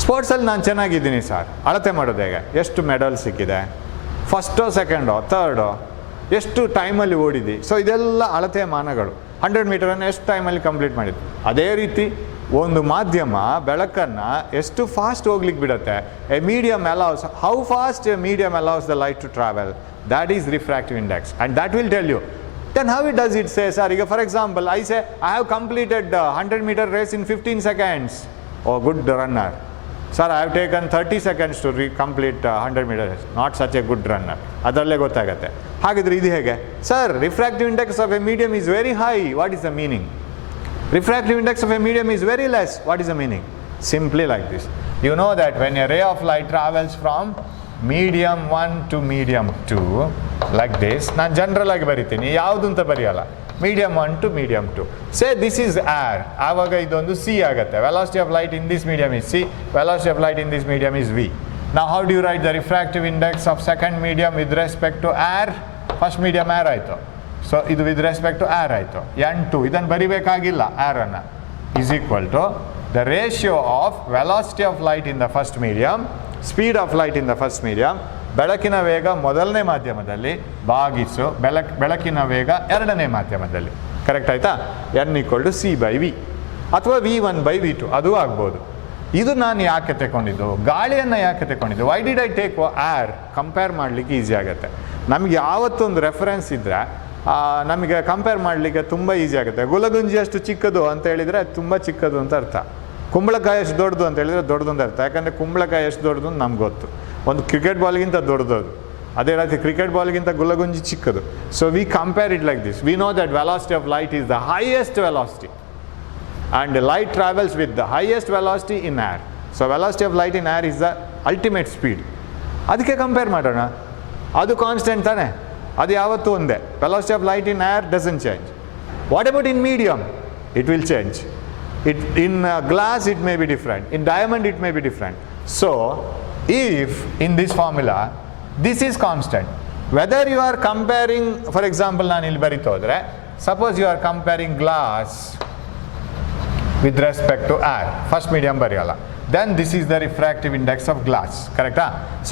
ಸ್ಪೋರ್ಟ್ಸಲ್ಲಿ ನಾನು ಚೆನ್ನಾಗಿದ್ದೀನಿ ಸರ್, ಅಳತೆ ಮಾಡೋದು ಹೇಗೆ? ಎಷ್ಟು ಮೆಡಲ್ ಸಿಕ್ಕಿದೆ, ಫಸ್ಟೋ ಸೆಕೆಂಡೋ ಥರ್ಡೋ, ಎಷ್ಟು ಟೈಮಲ್ಲಿ ಓಡಿದಿ. ಸೊ ಇದೆಲ್ಲ ಅಳತೆಯ ಮಾನಗಳು. 100 ಮೀಟರನ್ನು ಎಷ್ಟು ಟೈಮಲ್ಲಿ ಕಂಪ್ಲೀಟ್ ಮಾಡಿದ್ದು. ಅದೇ ರೀತಿ ಒಂದು ಮಾಧ್ಯಮ ಬೆಳಕನ್ನು ಎಷ್ಟು ಫಾಸ್ಟ್ ಹೋಗ್ಲಿಕ್ಕೆ ಬಿಡುತ್ತೆ. A medium allows how fast a medium allows the light to travel, that is refractive index and that will tell you. Then how it does it say, sir, for example, I say I have completed 100-meter race in 15 seconds. Oh, good runner. Sir, I have taken 30 seconds to complete 100-meter race. Not such a good runner. ಅದರಲ್ಲೇ ಗೊತ್ತಾಗುತ್ತೆ. ಹಾಗಿದ್ರೆ ಇದು ಹೇಗೆ? Sir, refractive index of a medium is very high. What is the meaning? Refractive index of a medium is very less. What is the meaning? Simply like this. You know that when a ray of light travels from medium 1 to medium 2 like this, ನಾನು ಜನರಲ್ ಆಗಿ ಬರಿತೀನಿ, ಯಾವುದು ಅಂತ ಬರೆಯಲ್ಲ. medium 1 to medium 2. Say this is air. ಆವಾಗ ಇದೊಂದು C ಆಗುತ್ತೆ. Velocity of light in this medium is C. Velocity of light in this medium is V. Now how do you write the refractive index of second medium with respect to air? First medium air ಆಯಿತು. ಸೊ ಇದು with respect to air ಆಯಿತು. N2 ಇದನ್ನು ಬರಿಬೇಕಾಗಿಲ್ಲ air ಅನ್ನು. is equal to the ratio of velocity of light in the first medium, speed of light in the first medium, ಬೆಳಕಿನ ವೇಗ ಮೊದಲನೇ ಮಾಧ್ಯಮದಲ್ಲಿ ಭಾಗಿಸು ಬೆಳಕಿನ ವೇಗ ಎರಡನೇ ಮಾಧ್ಯಮದಲ್ಲಿ. ಕರೆಕ್ಟ್ ಆಯ್ತಾ? n = c/v ಅಥವಾ v1/v2 ಅದು ಆಗ್ಬೋದು. ಇದು ನಾನು ಯಾಕೆ ತಗೊಂಡಿದ್ದು, ಗಾಳಿಯನ್ನು ಯಾಕೆ ತಗೊಂಡಿದ್ದು, why did I take air? Compare ಮಾಡಲಿಕ್ಕೆ ಈಸಿ ಆಗುತ್ತೆ. ನಮಗೆ ಯಾವತ್ತೊಂದು ರೆಫರೆನ್ಸ್ ಇದ್ದರೆ ನಮಗೆ ಕಂಪೇರ್ ಮಾಡಲಿಕ್ಕೆ ತುಂಬ ಈಸಿ ಆಗುತ್ತೆ. ಗುಲಗುಂಜಿ ಅಷ್ಟು ಚಿಕ್ಕದು ಅಂತ ಹೇಳಿದರೆ ತುಂಬ ಚಿಕ್ಕದು ಅಂತ ಅರ್ಥ. ಕುಂಬಳಕಾಯಿ ಎಷ್ಟು ದೊಡ್ಡದು ಅಂತ ಹೇಳಿದರೆ ದೊಡ್ಡದು ಅಂತ ಅರ್ಥ. ಯಾಕಂದರೆ ಕುಂಬಳಕಾಯಿ ಎಷ್ಟು ದೊಡ್ಡದು ಅಂತ ನಮ್ಗೆ ಗೊತ್ತು. ಒಂದು ಕ್ರಿಕೆಟ್ ಬಾಲ್ಗಿಂತ ದೊಡ್ಡದು. ಅದೇ ರೀತಿ ಕ್ರಿಕೆಟ್ ಬಾಲ್ಗಿಂತ ಗುಲಗುಂಜಿ ಚಿಕ್ಕದು. So we compare it like this. We know that velocity of light is the highest velocity and light travels with the highest velocity in air. So velocity of light in air is the ultimate speed. ಅದಕ್ಕೆ ಕಂಪೇರ್ ಮಾಡೋಣ. ಅದು ಕಾನ್ಸ್ಟೆಂಟ್ ತಾನೆ, ಅದು ಯಾವತ್ತೂ ಒಂದೇ. velocity of light in air doesn't change. What about in medium? It will change. In glass it may be different, in diamond it may be different. So if in this formula this is constant, whether you are comparing, for example ನಾನು ಇಲ್ಲಿ ಬರಿತಾ ಹೋದರೆ, suppose you are comparing glass with respect to air, first medium ಬರೆಯಲ್ಲ, then this is the refractive index of glass. Correct?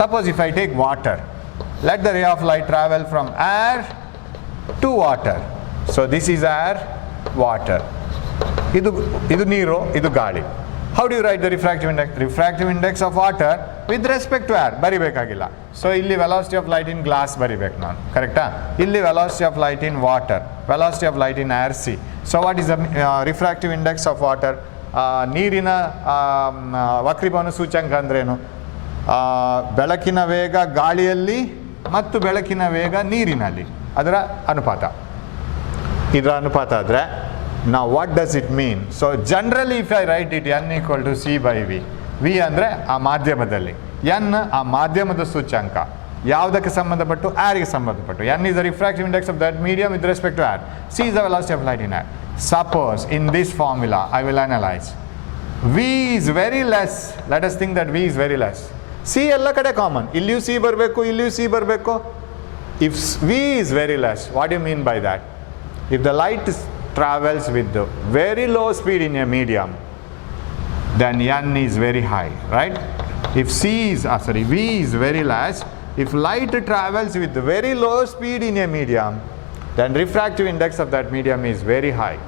Suppose if I take water, let the ray of light travel from air to water. So this is air, water. ಇದು ನೀರು, ಇದು ಗಾಳಿ. How do you write the refractive index? Refractive index of water with respect to air ಬರಿಬೇಕಾಗಿಲ್ಲ. ಸೊ ಇಲ್ಲಿ velocity of light in glass ಬರಿಬೇಕು ನಾನು. ಕರೆಕ್ಟಾ? ಇಲ್ಲಿ velocity of light in water, velocity of light in air C. So what is the refractive index of water? ನೀರಿನ ವಕ್ರೀಭವನ ಸೂಚ್ಯಂಕ ಅಂದ್ರೇನು? ಬೆಳಕಿನ ವೇಗ ಗಾಳಿಯಲ್ಲಿ ಮತ್ತು ಬೆಳಕಿನ ವೇಗ ನೀರಿನಲ್ಲಿ, ಅದರ ಅನುಪಾತ. ಇದರ ಅನುಪಾತ ಆದರೆ now what does it mean? So generally if I write it n = c/v, v ಅಂದರೆ ಆ ಮಾಧ್ಯಮದಲ್ಲಿ, n ಆ ಮಾಧ್ಯಮದ ಸೂಚ್ಯಂಕ, ಯಾವುದಕ್ಕೆ ಸಂಬಂಧಪಟ್ಟು? ಏರ್ಗೆ ಸಂಬಂಧಪಟ್ಟು. n is the refractive index of that medium with respect to air. c is the velocity of light in air. Suppose in this formula I will analyze, v is very less. Let us think that v is very less. c ಎಲ್ಲ ಕಡೆ ಕಾಮನ್, ಇಲ್ಲಿಯೂ c ಬರಬೇಕು, ಇಲ್ಲಿಯೂ c ಬರಬೇಕು. If v is very less, what do you mean by that? If the light travels with the very low speed in a medium, then n is very high, right? If v is very less, if light travels with very low speed in a medium, then refractive index of that medium is very high.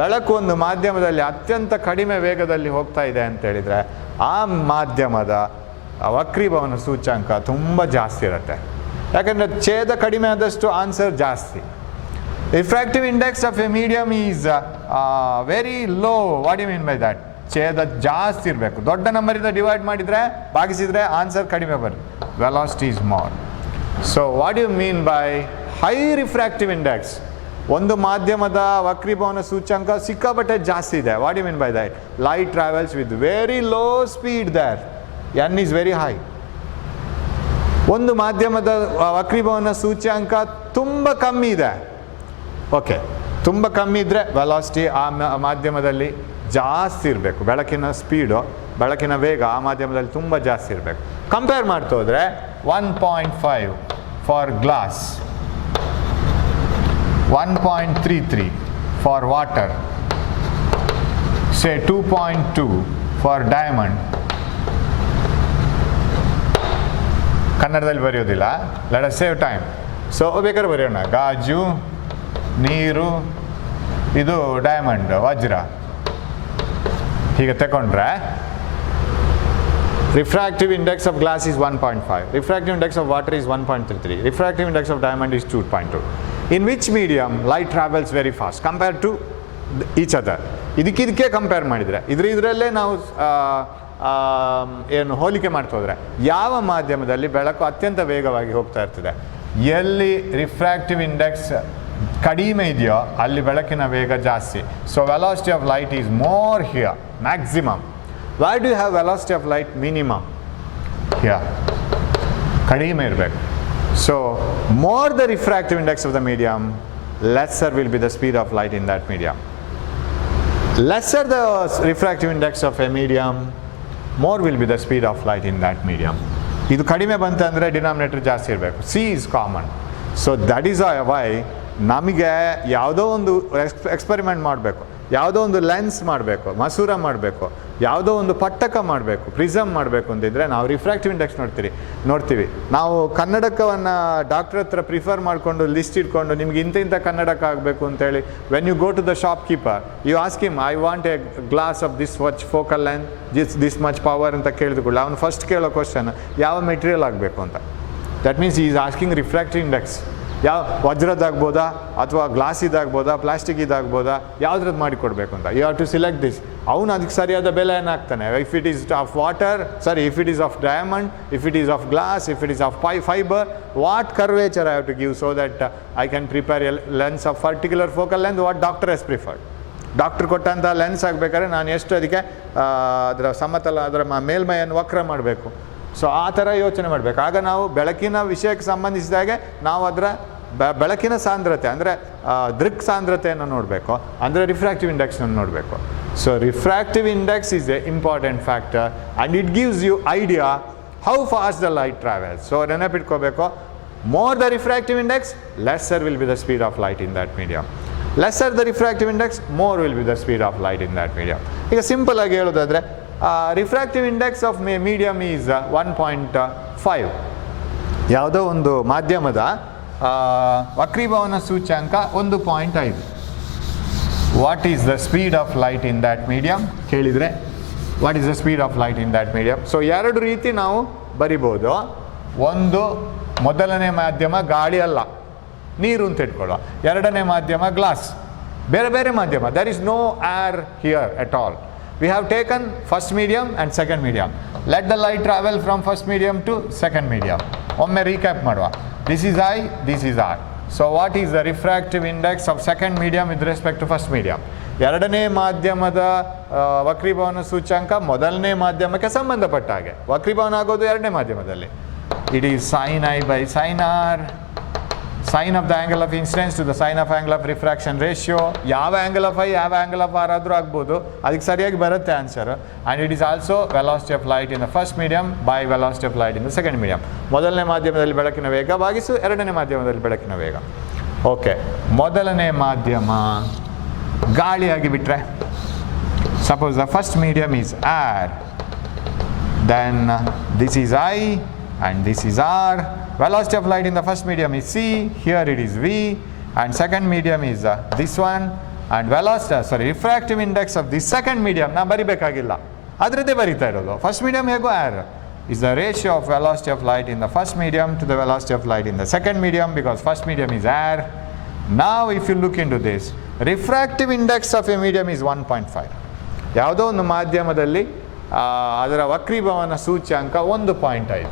ಬೆಳಕು ಒಂದು ಮಾಧ್ಯಮದಲ್ಲಿ ಅತ್ಯಂತ ಕಡಿಮೆ ವೇಗದಲ್ಲಿ ಹೋಗ್ತಾ ಇದೆ ಅಂತ ಹೇಳಿದರೆ ಆ ಮಾಧ್ಯಮದ ವಕ್ರೀಭವನ ಸೂಚ್ಯಂಕ ತುಂಬ ಜಾಸ್ತಿ ಇರುತ್ತೆ. ಯಾಕಂದರೆ ಛೇದ ಕಡಿಮೆ ಆದಷ್ಟು ಆನ್ಸರ್ ಜಾಸ್ತಿ. Refractive index of a medium is very low. What do you mean by that? ಛೇದ ಜಾಸ್ತಿ ಇರಬೇಕು. ದೊಡ್ಡ ನಂಬರಿಂದ ಡಿವೈಡ್ ಮಾಡಿದರೆ, ಭಾಗಿಸಿದರೆ ಆನ್ಸರ್ ಕಡಿಮೆ ಬರುತ್ತೆ. Velocity is more. So what you mean by high refractive index? ಒಂದು ಮಾಧ್ಯಮದ ವಕ್ರೀಭವನ ಸೂಚ್ಯಂಕ ಸಿಕ್ಕಾಪಟ್ಟೆ ಜಾಸ್ತಿ ಇದೆ. What you mean by that? Light travels with very low speed there, n is very high. ಒಂದು ಮಾಧ್ಯಮದ ವಕ್ರೀಭವನ ಸೂಚ್ಯಂಕ ತುಂಬ ಕಮ್ಮಿ ಇದೆ. ಓಕೆ, ತುಂಬ ಕಮ್ಮಿ ಇದ್ದರೆ ವೆಲಾಸಿಟಿ ಆ ಮಾಧ್ಯಮದಲ್ಲಿ ಜಾಸ್ತಿ ಇರಬೇಕು. ಬೆಳಕಿನ ಸ್ಪೀಡು, ಬೆಳಕಿನ ವೇಗ ಆ ಮಾಧ್ಯಮದಲ್ಲಿ ತುಂಬ ಜಾಸ್ತಿ ಇರಬೇಕು. ಕಂಪೇರ್ ಮಾಡ್ತಾ ಹೋದರೆ 1.5 for glass, 1.33 for water, say 2.2 for diamond. ಕನ್ನಡದಲ್ಲಿ ಬರೆಯೋದಿಲ್ಲ, let us save time. So ಬೇಕಾದ್ರೆ ಬರೆಯೋಣ. ಗಾಜು, ನೀರು, ಇದು ಡೈಮಂಡ್, ವಜ್ರ. ಹೀಗೆ ತಗೊಂಡ್ರೆ refractive index of glass is 1.5, refractive index of water is 1.33, refractive index of diamond is 2.2. In which medium light travels very fast compared to each other? ಇದಕ್ಕೆ ಕಂಪೇರ್ ಮಾಡಿದರೆ ಇದರಲ್ಲೇ ನಾವು ಏನು ಹೋಲಿಕೆ ಮಾಡ್ತಾ ಹೋದರೆ ಯಾವ ಮಾಧ್ಯಮದಲ್ಲಿ ಬೆಳಕು ಅತ್ಯಂತ ವೇಗವಾಗಿ ಹೋಗ್ತಾ ಇರ್ತದೆ? ಎಲ್ಲಿ ರಿಫ್ರಾಕ್ಟಿವ್ ಇಂಡೆಕ್ಸ್ ಕಡಿಮೆ ಇದೆಯೋ ಅಲ್ಲಿ ಬೆಳಕಿನ ವೇಗ ಜಾಸ್ತಿ. So velocity of light is more here, maximum. Why do you have velocity of light minimum? Here. ಕಡಿಮೆ ಇರಬೇಕು. So more the refractive index of the medium, lesser will be the speed of light in that medium. Lesser the refractive index of a medium, more will be the speed of light in that medium. ಇದು ಕಡಿಮೆ ಬಂತಂದರೆ ಡಿನಾಮಿನೇಟರ್ ಜಾಸ್ತಿ ಇರಬೇಕು. C is common. So that is why ನಮಗೆ ಯಾವುದೋ ಒಂದು ಎಕ್ಸ್ಪೆರಿಮೆಂಟ್ ಮಾಡಬೇಕು, ಯಾವುದೋ ಒಂದು ಲೆನ್ಸ್ ಮಾಡಬೇಕು, ಮಸೂರ ಮಾಡಬೇಕು, ಯಾವುದೋ ಒಂದು ಪಟ್ಟಕ ಮಾಡಬೇಕು, ಪ್ರಿಸಮ್ ಮಾಡಬೇಕು ಅಂತಿದ್ರೆ ನಾವು ರಿಫ್ರಾಕ್ಟಿವ್ ಇಂಡೆಕ್ಸ್ ನೋಡ್ತೀವಿ. ನಾವು ಕನ್ನಡಕವನ್ನು ಡಾಕ್ಟರ್ ಹತ್ರ ಪ್ರಿಫರ್ ಮಾಡಿಕೊಂಡು ಲಿಸ್ಟ್ ಇಟ್ಕೊಂಡು ನಿಮ್ಗೆ ಇಂಥ ಕನ್ನಡಕ ಆಗಬೇಕು ಅಂತೇಳಿ when you go to the shop keeper you ask him I want a glass of this much focal length this much power ಅಂತ ಕೇಳಿದ್ಕೊಳ್ಳಿ. ಅವನು ಫಸ್ಟ್ ಕೇಳೋ ಕ್ವಶನ್ ಯಾವ ಮೆಟೀರಿಯಲ್ ಆಗಬೇಕು ಅಂತ. That means is asking refractive index. ಯಾವ ವಜ್ರದ್ದಾಗ್ಬೋದಾ ಅಥವಾ ಗ್ಲಾಸ್ ಇದಾಗ್ಬೋದಾ ಪ್ಲಾಸ್ಟಿಕ್ ಇದಾಗ್ಬೋದಾ ಯಾವುದ್ರದ್ದು ಮಾಡಿಕೊಡ್ಬೇಕು ಅಂತ. You have to select this. ಅವನು ಅದಕ್ಕೆ ಸರಿಯಾದ ಬೆಲೆಯನ್ನು ಹಾಕ್ತಾನೆ. If it is of water, if it is of diamond, if it is of glass, if it is of fibre, what curvature I have to give so that I can prepare a lens of particular focal length what doctor has preferred. Doctor ಕೊಟ್ಟಂಥ ಲೆನ್ಸ್ ಆಗಬೇಕಾದ್ರೆ ನಾನು ಎಷ್ಟು ಅದಕ್ಕೆ ಅದರ ಸಮತಲ ಅದರ ಮೇಲ್ಮೈಯನ್ನು ವಕ್ರ ಮಾಡಬೇಕು. ಸೊ ಆ ಥರ ಯೋಚನೆ ಮಾಡಬೇಕು. ಆಗ ನಾವು ಬೆಳಕಿನ ವಿಷಯಕ್ಕೆ ಸಂಬಂಧಿಸಿದಾಗೆ ನಾವು ಅದರ ಬೆಳಕಿನ ಸಾಂದ್ರತೆ ಅಂದರೆ ದೃಕ್ ಸಾಂದ್ರತೆಯನ್ನು ನೋಡಬೇಕು, ಅಂದರೆ ರಿಫ್ರಾಕ್ಟಿವ್ ಇಂಡೆಕ್ಸನ್ನು ನೋಡಬೇಕು. So refractive index is a important factor and it gives you idea how fast the light travels. So ನೆನಪಿಟ್ಕೋಬೇಕು, more the refractive index lesser will be the speed of light in that medium. Lesser the refractive index more will be the speed of light in that medium. ಈಗ ಸಿಂಪಲ್ ಆಗಿ ಹೇಳೋದಾದರೆ refractive index of medium is 1.5. ಯಾವುದೋ ಒಂದು ಮಾಧ್ಯಮದ ವಕ್ರೀಭವನ ಸೂಚ್ಯಾಂಕ 1.5. What is the speed of light in that medium ಕೇಳಿದರೆ what is the speed of light in that medium? So ಎರಡು ರೀತಿ ನಾವು ಬರಿಬೋದು. ಒಂದು, ಮೊದಲನೇ ಮಾಧ್ಯಮ ಗಾಳಿ ಅಲ್ಲ, ನೀರು ಅಂತ ಇಟ್ಕೊಳ್ಳೋ. ಎರಡನೇ ಮಾಧ್ಯಮ ಗ್ಲಾಸ್, ಬೇರೆ ಬೇರೆ ಮಾಧ್ಯಮ. There is no air here at all. We have taken first medium and second medium. Let the light travel from first medium to second medium. ಒಮ್ಮೆ ರೀಕ್ಯಾಪ್ ಮಾಡುವ. This is I, this is R. So what is the refractive index of second medium with respect to first medium? ಎರಡನೇ ಮಾಧ್ಯಮದ ವಕ್ರೀಭವನ ಸೂಚ್ಯಾಂಕ ಮೊದಲನೇ ಮಾಧ್ಯಮಕ್ಕೆ ಸಂಬಂಧಪಟ್ಟ ಹಾಗೆ. ವಕ್ರೀಭವನ ಆಗೋದು ಎರಡನೇ ಮಾಧ್ಯಮದಲ್ಲಿ. It is sin I by sin R. Sine of the angle of incidence to the sine of angle of refraction ratio. ಯಾವ ಆ್ಯಂಗಲ್ ಆಫ್ ಐ ಯಾವ ಆ್ಯಂಗಲ್ ಆಫ್ ಆರ್ ಆದರೂ ಆಗ್ಬೋದು, ಅದಕ್ಕೆ ಸರಿಯಾಗಿ ಬರುತ್ತೆ answer. And it is also velocity of light in the first medium by velocity of light in the second medium. ಮೊದಲನೇ ಮಾಧ್ಯಮದಲ್ಲಿ ಬೆಳಕಿನ ವೇಗ ಭಾಗಿಸು ಎರಡನೇ ಮಾಧ್ಯಮದಲ್ಲಿ ಬೆಳಕಿನ ವೇಗ. ಓಕೆ, ಮೊದಲನೇ ಮಾಧ್ಯಮ ಗಾಳಿಯಾಗಿ ಬಿಟ್ಟರೆ, suppose the first medium is air, then this is I and this is R. Velocity of light in the first medium is c, here it is v, and second medium is this one, and refractive index of the second medium na baribekagilla adrede barita irodu. First medium hego r is the ratio of velocity of light in the first medium to the velocity of light in the second medium, because first medium is air. Now if you look into this, refractive index of a medium is 1.5. ಯಾವುದೋ ಒಂದು ಮಾಧ್ಯಮದಲ್ಲಿ ಅದರ ವಕ್ರೀಭವನ ಸೂಚ್ಯಾಂಕ 1.5.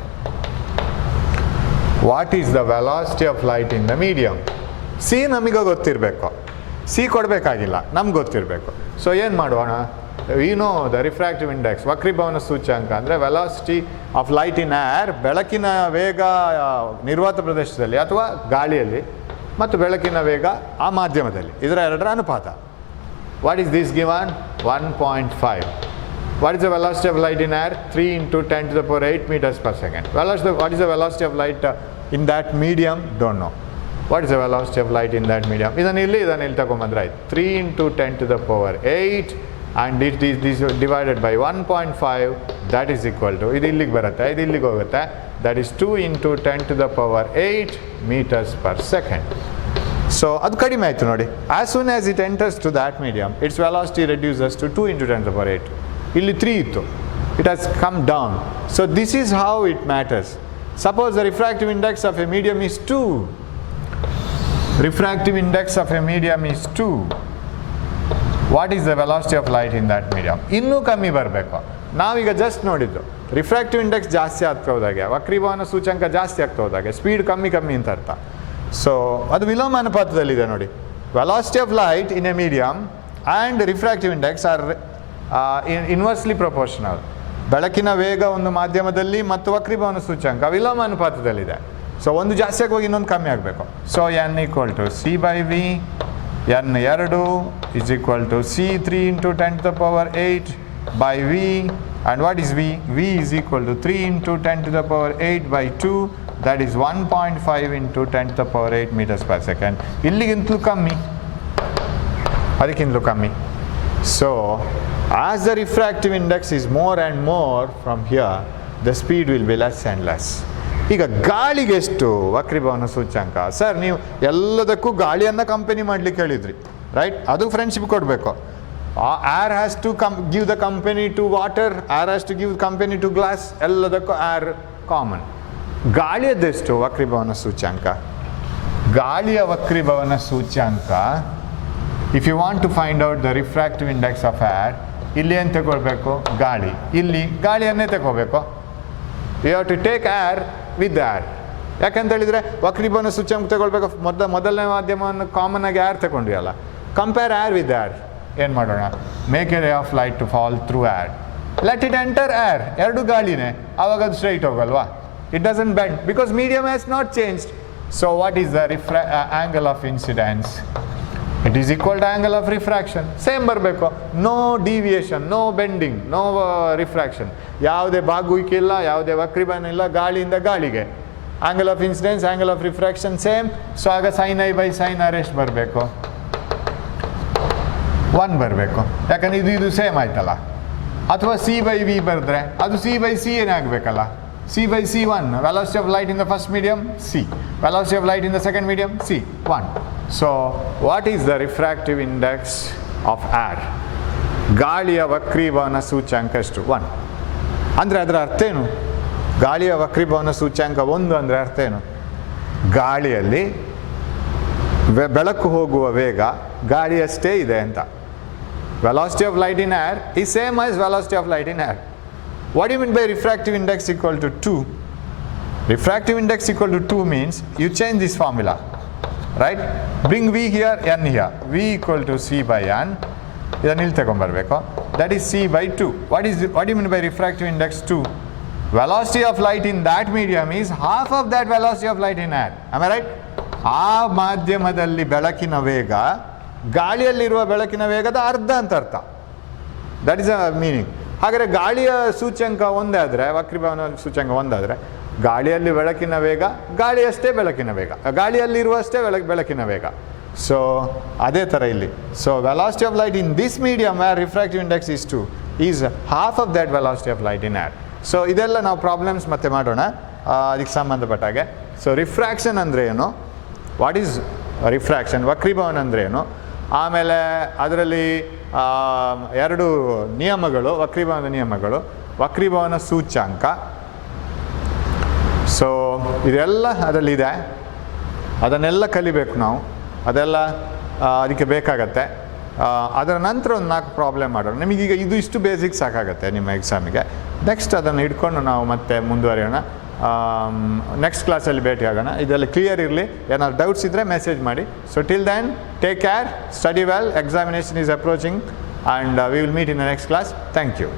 What is the velocity of light in the medium? C ನಮಗೆ ಗೊತ್ತಿರಬೇಕು, ಸಿ ಕೊಡಬೇಕಾಗಿಲ್ಲ, ನಮ್ಗೆ ಗೊತ್ತಿರಬೇಕು. ಸೊ ಏನು ಮಾಡೋಣ? We know the refractive index, ವಕ್ರೀಭವನ ಸೂಚ್ಯಾಂಕ ಅಂದರೆ velocity of light in air, ಬೆಳಕಿನ ವೇಗ ನಿರ್ವಾತ ಪ್ರದೇಶದಲ್ಲಿ ಅಥವಾ ಗಾಳಿಯಲ್ಲಿ ಮತ್ತು ಬೆಳಕಿನ ವೇಗ ಆ ಮಾಧ್ಯಮದಲ್ಲಿ, ಇದರ ಎರಡರ ಅನುಪಾತ. What is this given? 1.5. What is the velocity of light in air? 3 into 10 to the power 8 meters per second. What is the velocity of light in that medium? Don't know. What is the velocity of light in that medium? ಇದನ್ನು ಇಲ್ಲಿ ತಗೊಂಬಂದ್ರೆ ಆಯ್ತು. 3 into 10 to the power 8 and it is divided by 1.5. That is equal to, ಇದು ಇಲ್ಲಿಗೆ ಬರುತ್ತೆ, ಇದು ಇಲ್ಲಿಗೆ ಹೋಗುತ್ತೆ. That is 2 into 10 to the power 8 meters per second. So ಅದು ಕಡಿಮೆ ಆಯಿತು ನೋಡಿ. As soon as it enters to that medium, its velocity reduces to 2 into 10 to the power 8. ಇಲ್ಲಿ 3 ಇತ್ತು, it has come down. So this is how it matters. Suppose the refractive index of a medium is 2. Refractive index of a medium is 2. What is the velocity of light in that medium? ಇನ್ನೂ ಕಮ್ಮಿ ಬರಬೇಕು. ನಾವೀಗ ಜಸ್ಟ್ ನೋಡಿದ್ದು ರಿಫ್ರಾಕ್ಟಿವ್ ಇಂಡೆಕ್ಸ್ ಜಾಸ್ತಿ ಆಗ್ತಾ ಹೋದಾಗೆ, ವಕ್ರೀಭವನ ಸೂಚ್ಯಂಕ ಜಾಸ್ತಿ ಆಗ್ತಾ ಹೋದಾಗೆ ಸ್ಪೀಡ್ ಕಮ್ಮಿ ಅಂತ ಅರ್ಥ. ಸೊ ಅದು ವಿಲೋಮ ಅನುಪಾತದಲ್ಲಿದೆ ನೋಡಿ. Velocity of light in a medium and refractive index are inversely proportional. ಬೆಳಕಿನ ವೇಗ ಒಂದು ಮಾಧ್ಯಮದಲ್ಲಿ ಮತ್ತು ವಕ್ರೀಭವನ ಸೂಚ್ಯಂಕ ವಿಲೋಮ ಅನುಪಾತದಲ್ಲಿದೆ. ಸೊ ಒಂದು ಜಾಸ್ತಿ ಆಗಿ ಇನ್ನೊಂದು ಕಮ್ಮಿ ಆಗಬೇಕು. So n equal to C/V, n 2 is equal to C3 into 10 to the power 8 by V. And what is V? V is equal to 3 into 10 to the power 8 by 2. That is 1.5 into 10 to the power 8 meters per second. ಇಲ್ಲಿಗಿಂತಲೂ ಕಮ್ಮಿ, ಅದಕ್ಕಿಂತಲೂ ಕಮ್ಮಿ. So as the refractive index is more and more from here, the speed will be less and less. ಈಗ ಗಾಳಿಗೆ ಎಷ್ಟು ವಕ್ರೀಭವನ ಸೂಚ್ಯಂಕ? ಸರ್ ನೀವು ಎಲ್ಲದಕ್ಕೂ ಗಾಳಿಯನ್ನು ಕಂಪನಿ ಮಾಡಲಿಕ್ಕೆ ಹೇಳಿದ್ರಿ, ರೈಟ್? ಅದು ಫ್ರೆಂಡ್ಶಿಪ್ ಕೊಡಬೇಕು. Air has to give the company to water, air has to give company to glass, ಎಲ್ಲದಕ್ಕೂ air ಕಾಮನ್. ಗಾಳಿಯದೆಷ್ಟು ವಕ್ರೀಭವನ ಸೂಚ್ಯಂಕ? ಗಾಳಿಯ ವಕ್ರೀಭವನ ಸೂಚ್ಯಂಕ, if you want to find out the refractive index of air, ಇಲ್ಲಿ ಏನು ತಗೊಳ್ಬೇಕು? ಗಾಳಿ. ಇಲ್ಲಿ ಗಾಳಿಯನ್ನೇ ತಗೋಬೇಕು. You have to take air with air. ಯಾಕಂತ ಹೇಳಿದರೆ ವಕ್ರೀಭವನ ಸೂಚ್ಯಂಕ ತಗೊಳ್ಬೇಕು. ಮೊದಲನೇ ಮಾಧ್ಯಮವನ್ನು ಕಾಮನ್ ಆಗಿ ಏರ್ ತಗೊಂಡ್ವಿ ಅಲ್ಲ. Compare air with air. ಏನು ಮಾಡೋಣ? Make a ray of light to fall through air, let it enter air. ಎರಡು ಗಾಳಿನೇ, ಆವಾಗ ಅದು ಸ್ಟ್ರೈಟ್ ಹೋಗಲ್ವಾ? It doesn't bend because medium has not changed. So what is the angle of incidence? It is equal to angle of refraction. Same ಬರಬೇಕು. No deviation, no bending, no refraction. ಯಾವುದೇ ಬಾಗುವಿಕೆ ಇಲ್ಲ, ಯಾವುದೇ ವಕ್ರೀಭವನ ಇಲ್ಲ. ಗಾಳಿಯಿಂದ ಗಾಳಿಗೆ angle of incidence, angle of refraction same. So ಆಗ sin I by sin R ಎಷ್ಟು ಬರಬೇಕು? 1 ಬರಬೇಕು. ಯಾಕಂದರೆ ಇದು ಸೇಮ್ ಆಯ್ತಲ್ಲ. ಅಥವಾ C/V ಬರೆದ್ರೆ ಅದು C/C ಏನಾಗಬೇಕಲ್ಲ? C/C1. Velocity of light in the first medium C, velocity of light in the second medium C, 1. So what is the refractive index of air? ಗಾಳಿಯ ವಕ್ರೀಭವನ ಸೂಚ್ಯಂಕ ಎಷ್ಟು? 1. ಅಂದರೆ ಅದರ ಅರ್ಥ ಏನು? ಗಾಳಿಯ ವಕ್ರೀಭವನ ಸೂಚ್ಯಂಕ 1 ಅಂದರೆ ಅರ್ಥ ಏನು? ಗಾಳಿಯಲ್ಲಿ ಬೆಳಕು ಹೋಗುವ ವೇಗ ಗಾಳಿಯಷ್ಟೇ ಇದೆ ಅಂತ. Velocity of light in air is same as velocity of light in air. What do you mean by refractive index equal to 2? Refractive index equal to 2 means you change this formula, right? Bring V here, n here. V equal to C by n. ಇದನ್ನು ಇಲ್ಲಿ ತಗೊಂಡ್ಬರ್ಬೇಕು. That is C by 2. What do you mean by refractive index 2? Velocity of light in that medium is half of that velocity of light in air. Am I right? ಆ ಮಾಧ್ಯಮದಲ್ಲಿ ಬೆಳಕಿನ ವೇಗ ಗಾಳಿಯಲ್ಲಿರುವ ಬೆಳಕಿನ ವೇಗದ ಅರ್ಧ ಅಂತ ಅರ್ಥ. That is a meaning. ಹಾಗಾದರೆ ಗಾಳಿಯ ಸೂಚ್ಯಂಕ ಒಂದೇ ಆದರೆ, ವಕ್ರೀಭವನ ಸೂಚ್ಯಂಕ ಒಂದಾದರೆ, ಗಾಳಿಯಲ್ಲಿ ಬೆಳಕಿನ ವೇಗ ಗಾಳಿಯಷ್ಟೇ ಬೆಳಕಿನ ವೇಗ, ಗಾಳಿಯಲ್ಲಿರುವಷ್ಟೇ ಬೆಳಕಿನ ವೇಗ. ಸೊ ಅದೇ ಥರ ಇಲ್ಲಿ. So velocity of light in this medium where refractive index is 2 is half of that velocity of light in air. So ಇದೆಲ್ಲ ನಾವು ಪ್ರಾಬ್ಲಮ್ಸ್ ಮತ್ತೆ ಮಾಡೋಣ ಅದಕ್ಕೆ ಸಂಬಂಧಪಟ್ಟಾಗೆ. ಸೊ ರಿಫ್ರಾಕ್ಷನ್ ಅಂದರೆ ಏನು? What is refraction? ವಕ್ರೀಭವನ ಅಂದರೆ ಏನು? ಆಮೇಲೆ ಅದರಲ್ಲಿ 2 ನಿಯಮಗಳು, ವಕ್ರೀಭವನದ ನಿಯಮಗಳು, ವಕ್ರೀಭವನ ಸೂಚ್ಯಂಕ. ಸೊ ಇದೆಲ್ಲ ಅದರಲ್ಲಿದೆ, ಅದನ್ನೆಲ್ಲ ಕಲಿಬೇಕು ನಾವು. ಅದೆಲ್ಲ ಅದಕ್ಕೆ ಬೇಕಾಗತ್ತೆ. ಅದರ ನಂತರ ಒಂದು 4 ಪ್ರಾಬ್ಲಮ್ ಮಾಡೋಣ. ನಿಮಗೀಗ ಇಷ್ಟು ಬೇಸಿಕ್ ಸಾಕಾಗತ್ತೆ ನಿಮ್ಮ ಎಕ್ಸಾಮಿಗೆ. ನೆಕ್ಸ್ಟ್ ಅದನ್ನು ಇಟ್ಕೊಂಡು ನಾವು ಮತ್ತೆ ಮುಂದುವರಿಯೋಣ. ನೆಕ್ಸ್ಟ್ ಕ್ಲಾಸಲ್ಲಿ ಭೇಟಿ ಆಗೋಣ. ಇದೆಲ್ಲ ಕ್ಲಿಯರ್ ಇರಲಿ. ಏನಾದ್ರು ಡೌಟ್ಸ್ ಇದ್ದರೆ ಮೆಸೇಜ್ ಮಾಡಿ. So till then take care, study well, examination is approaching and we will meet in the next class. Thank you.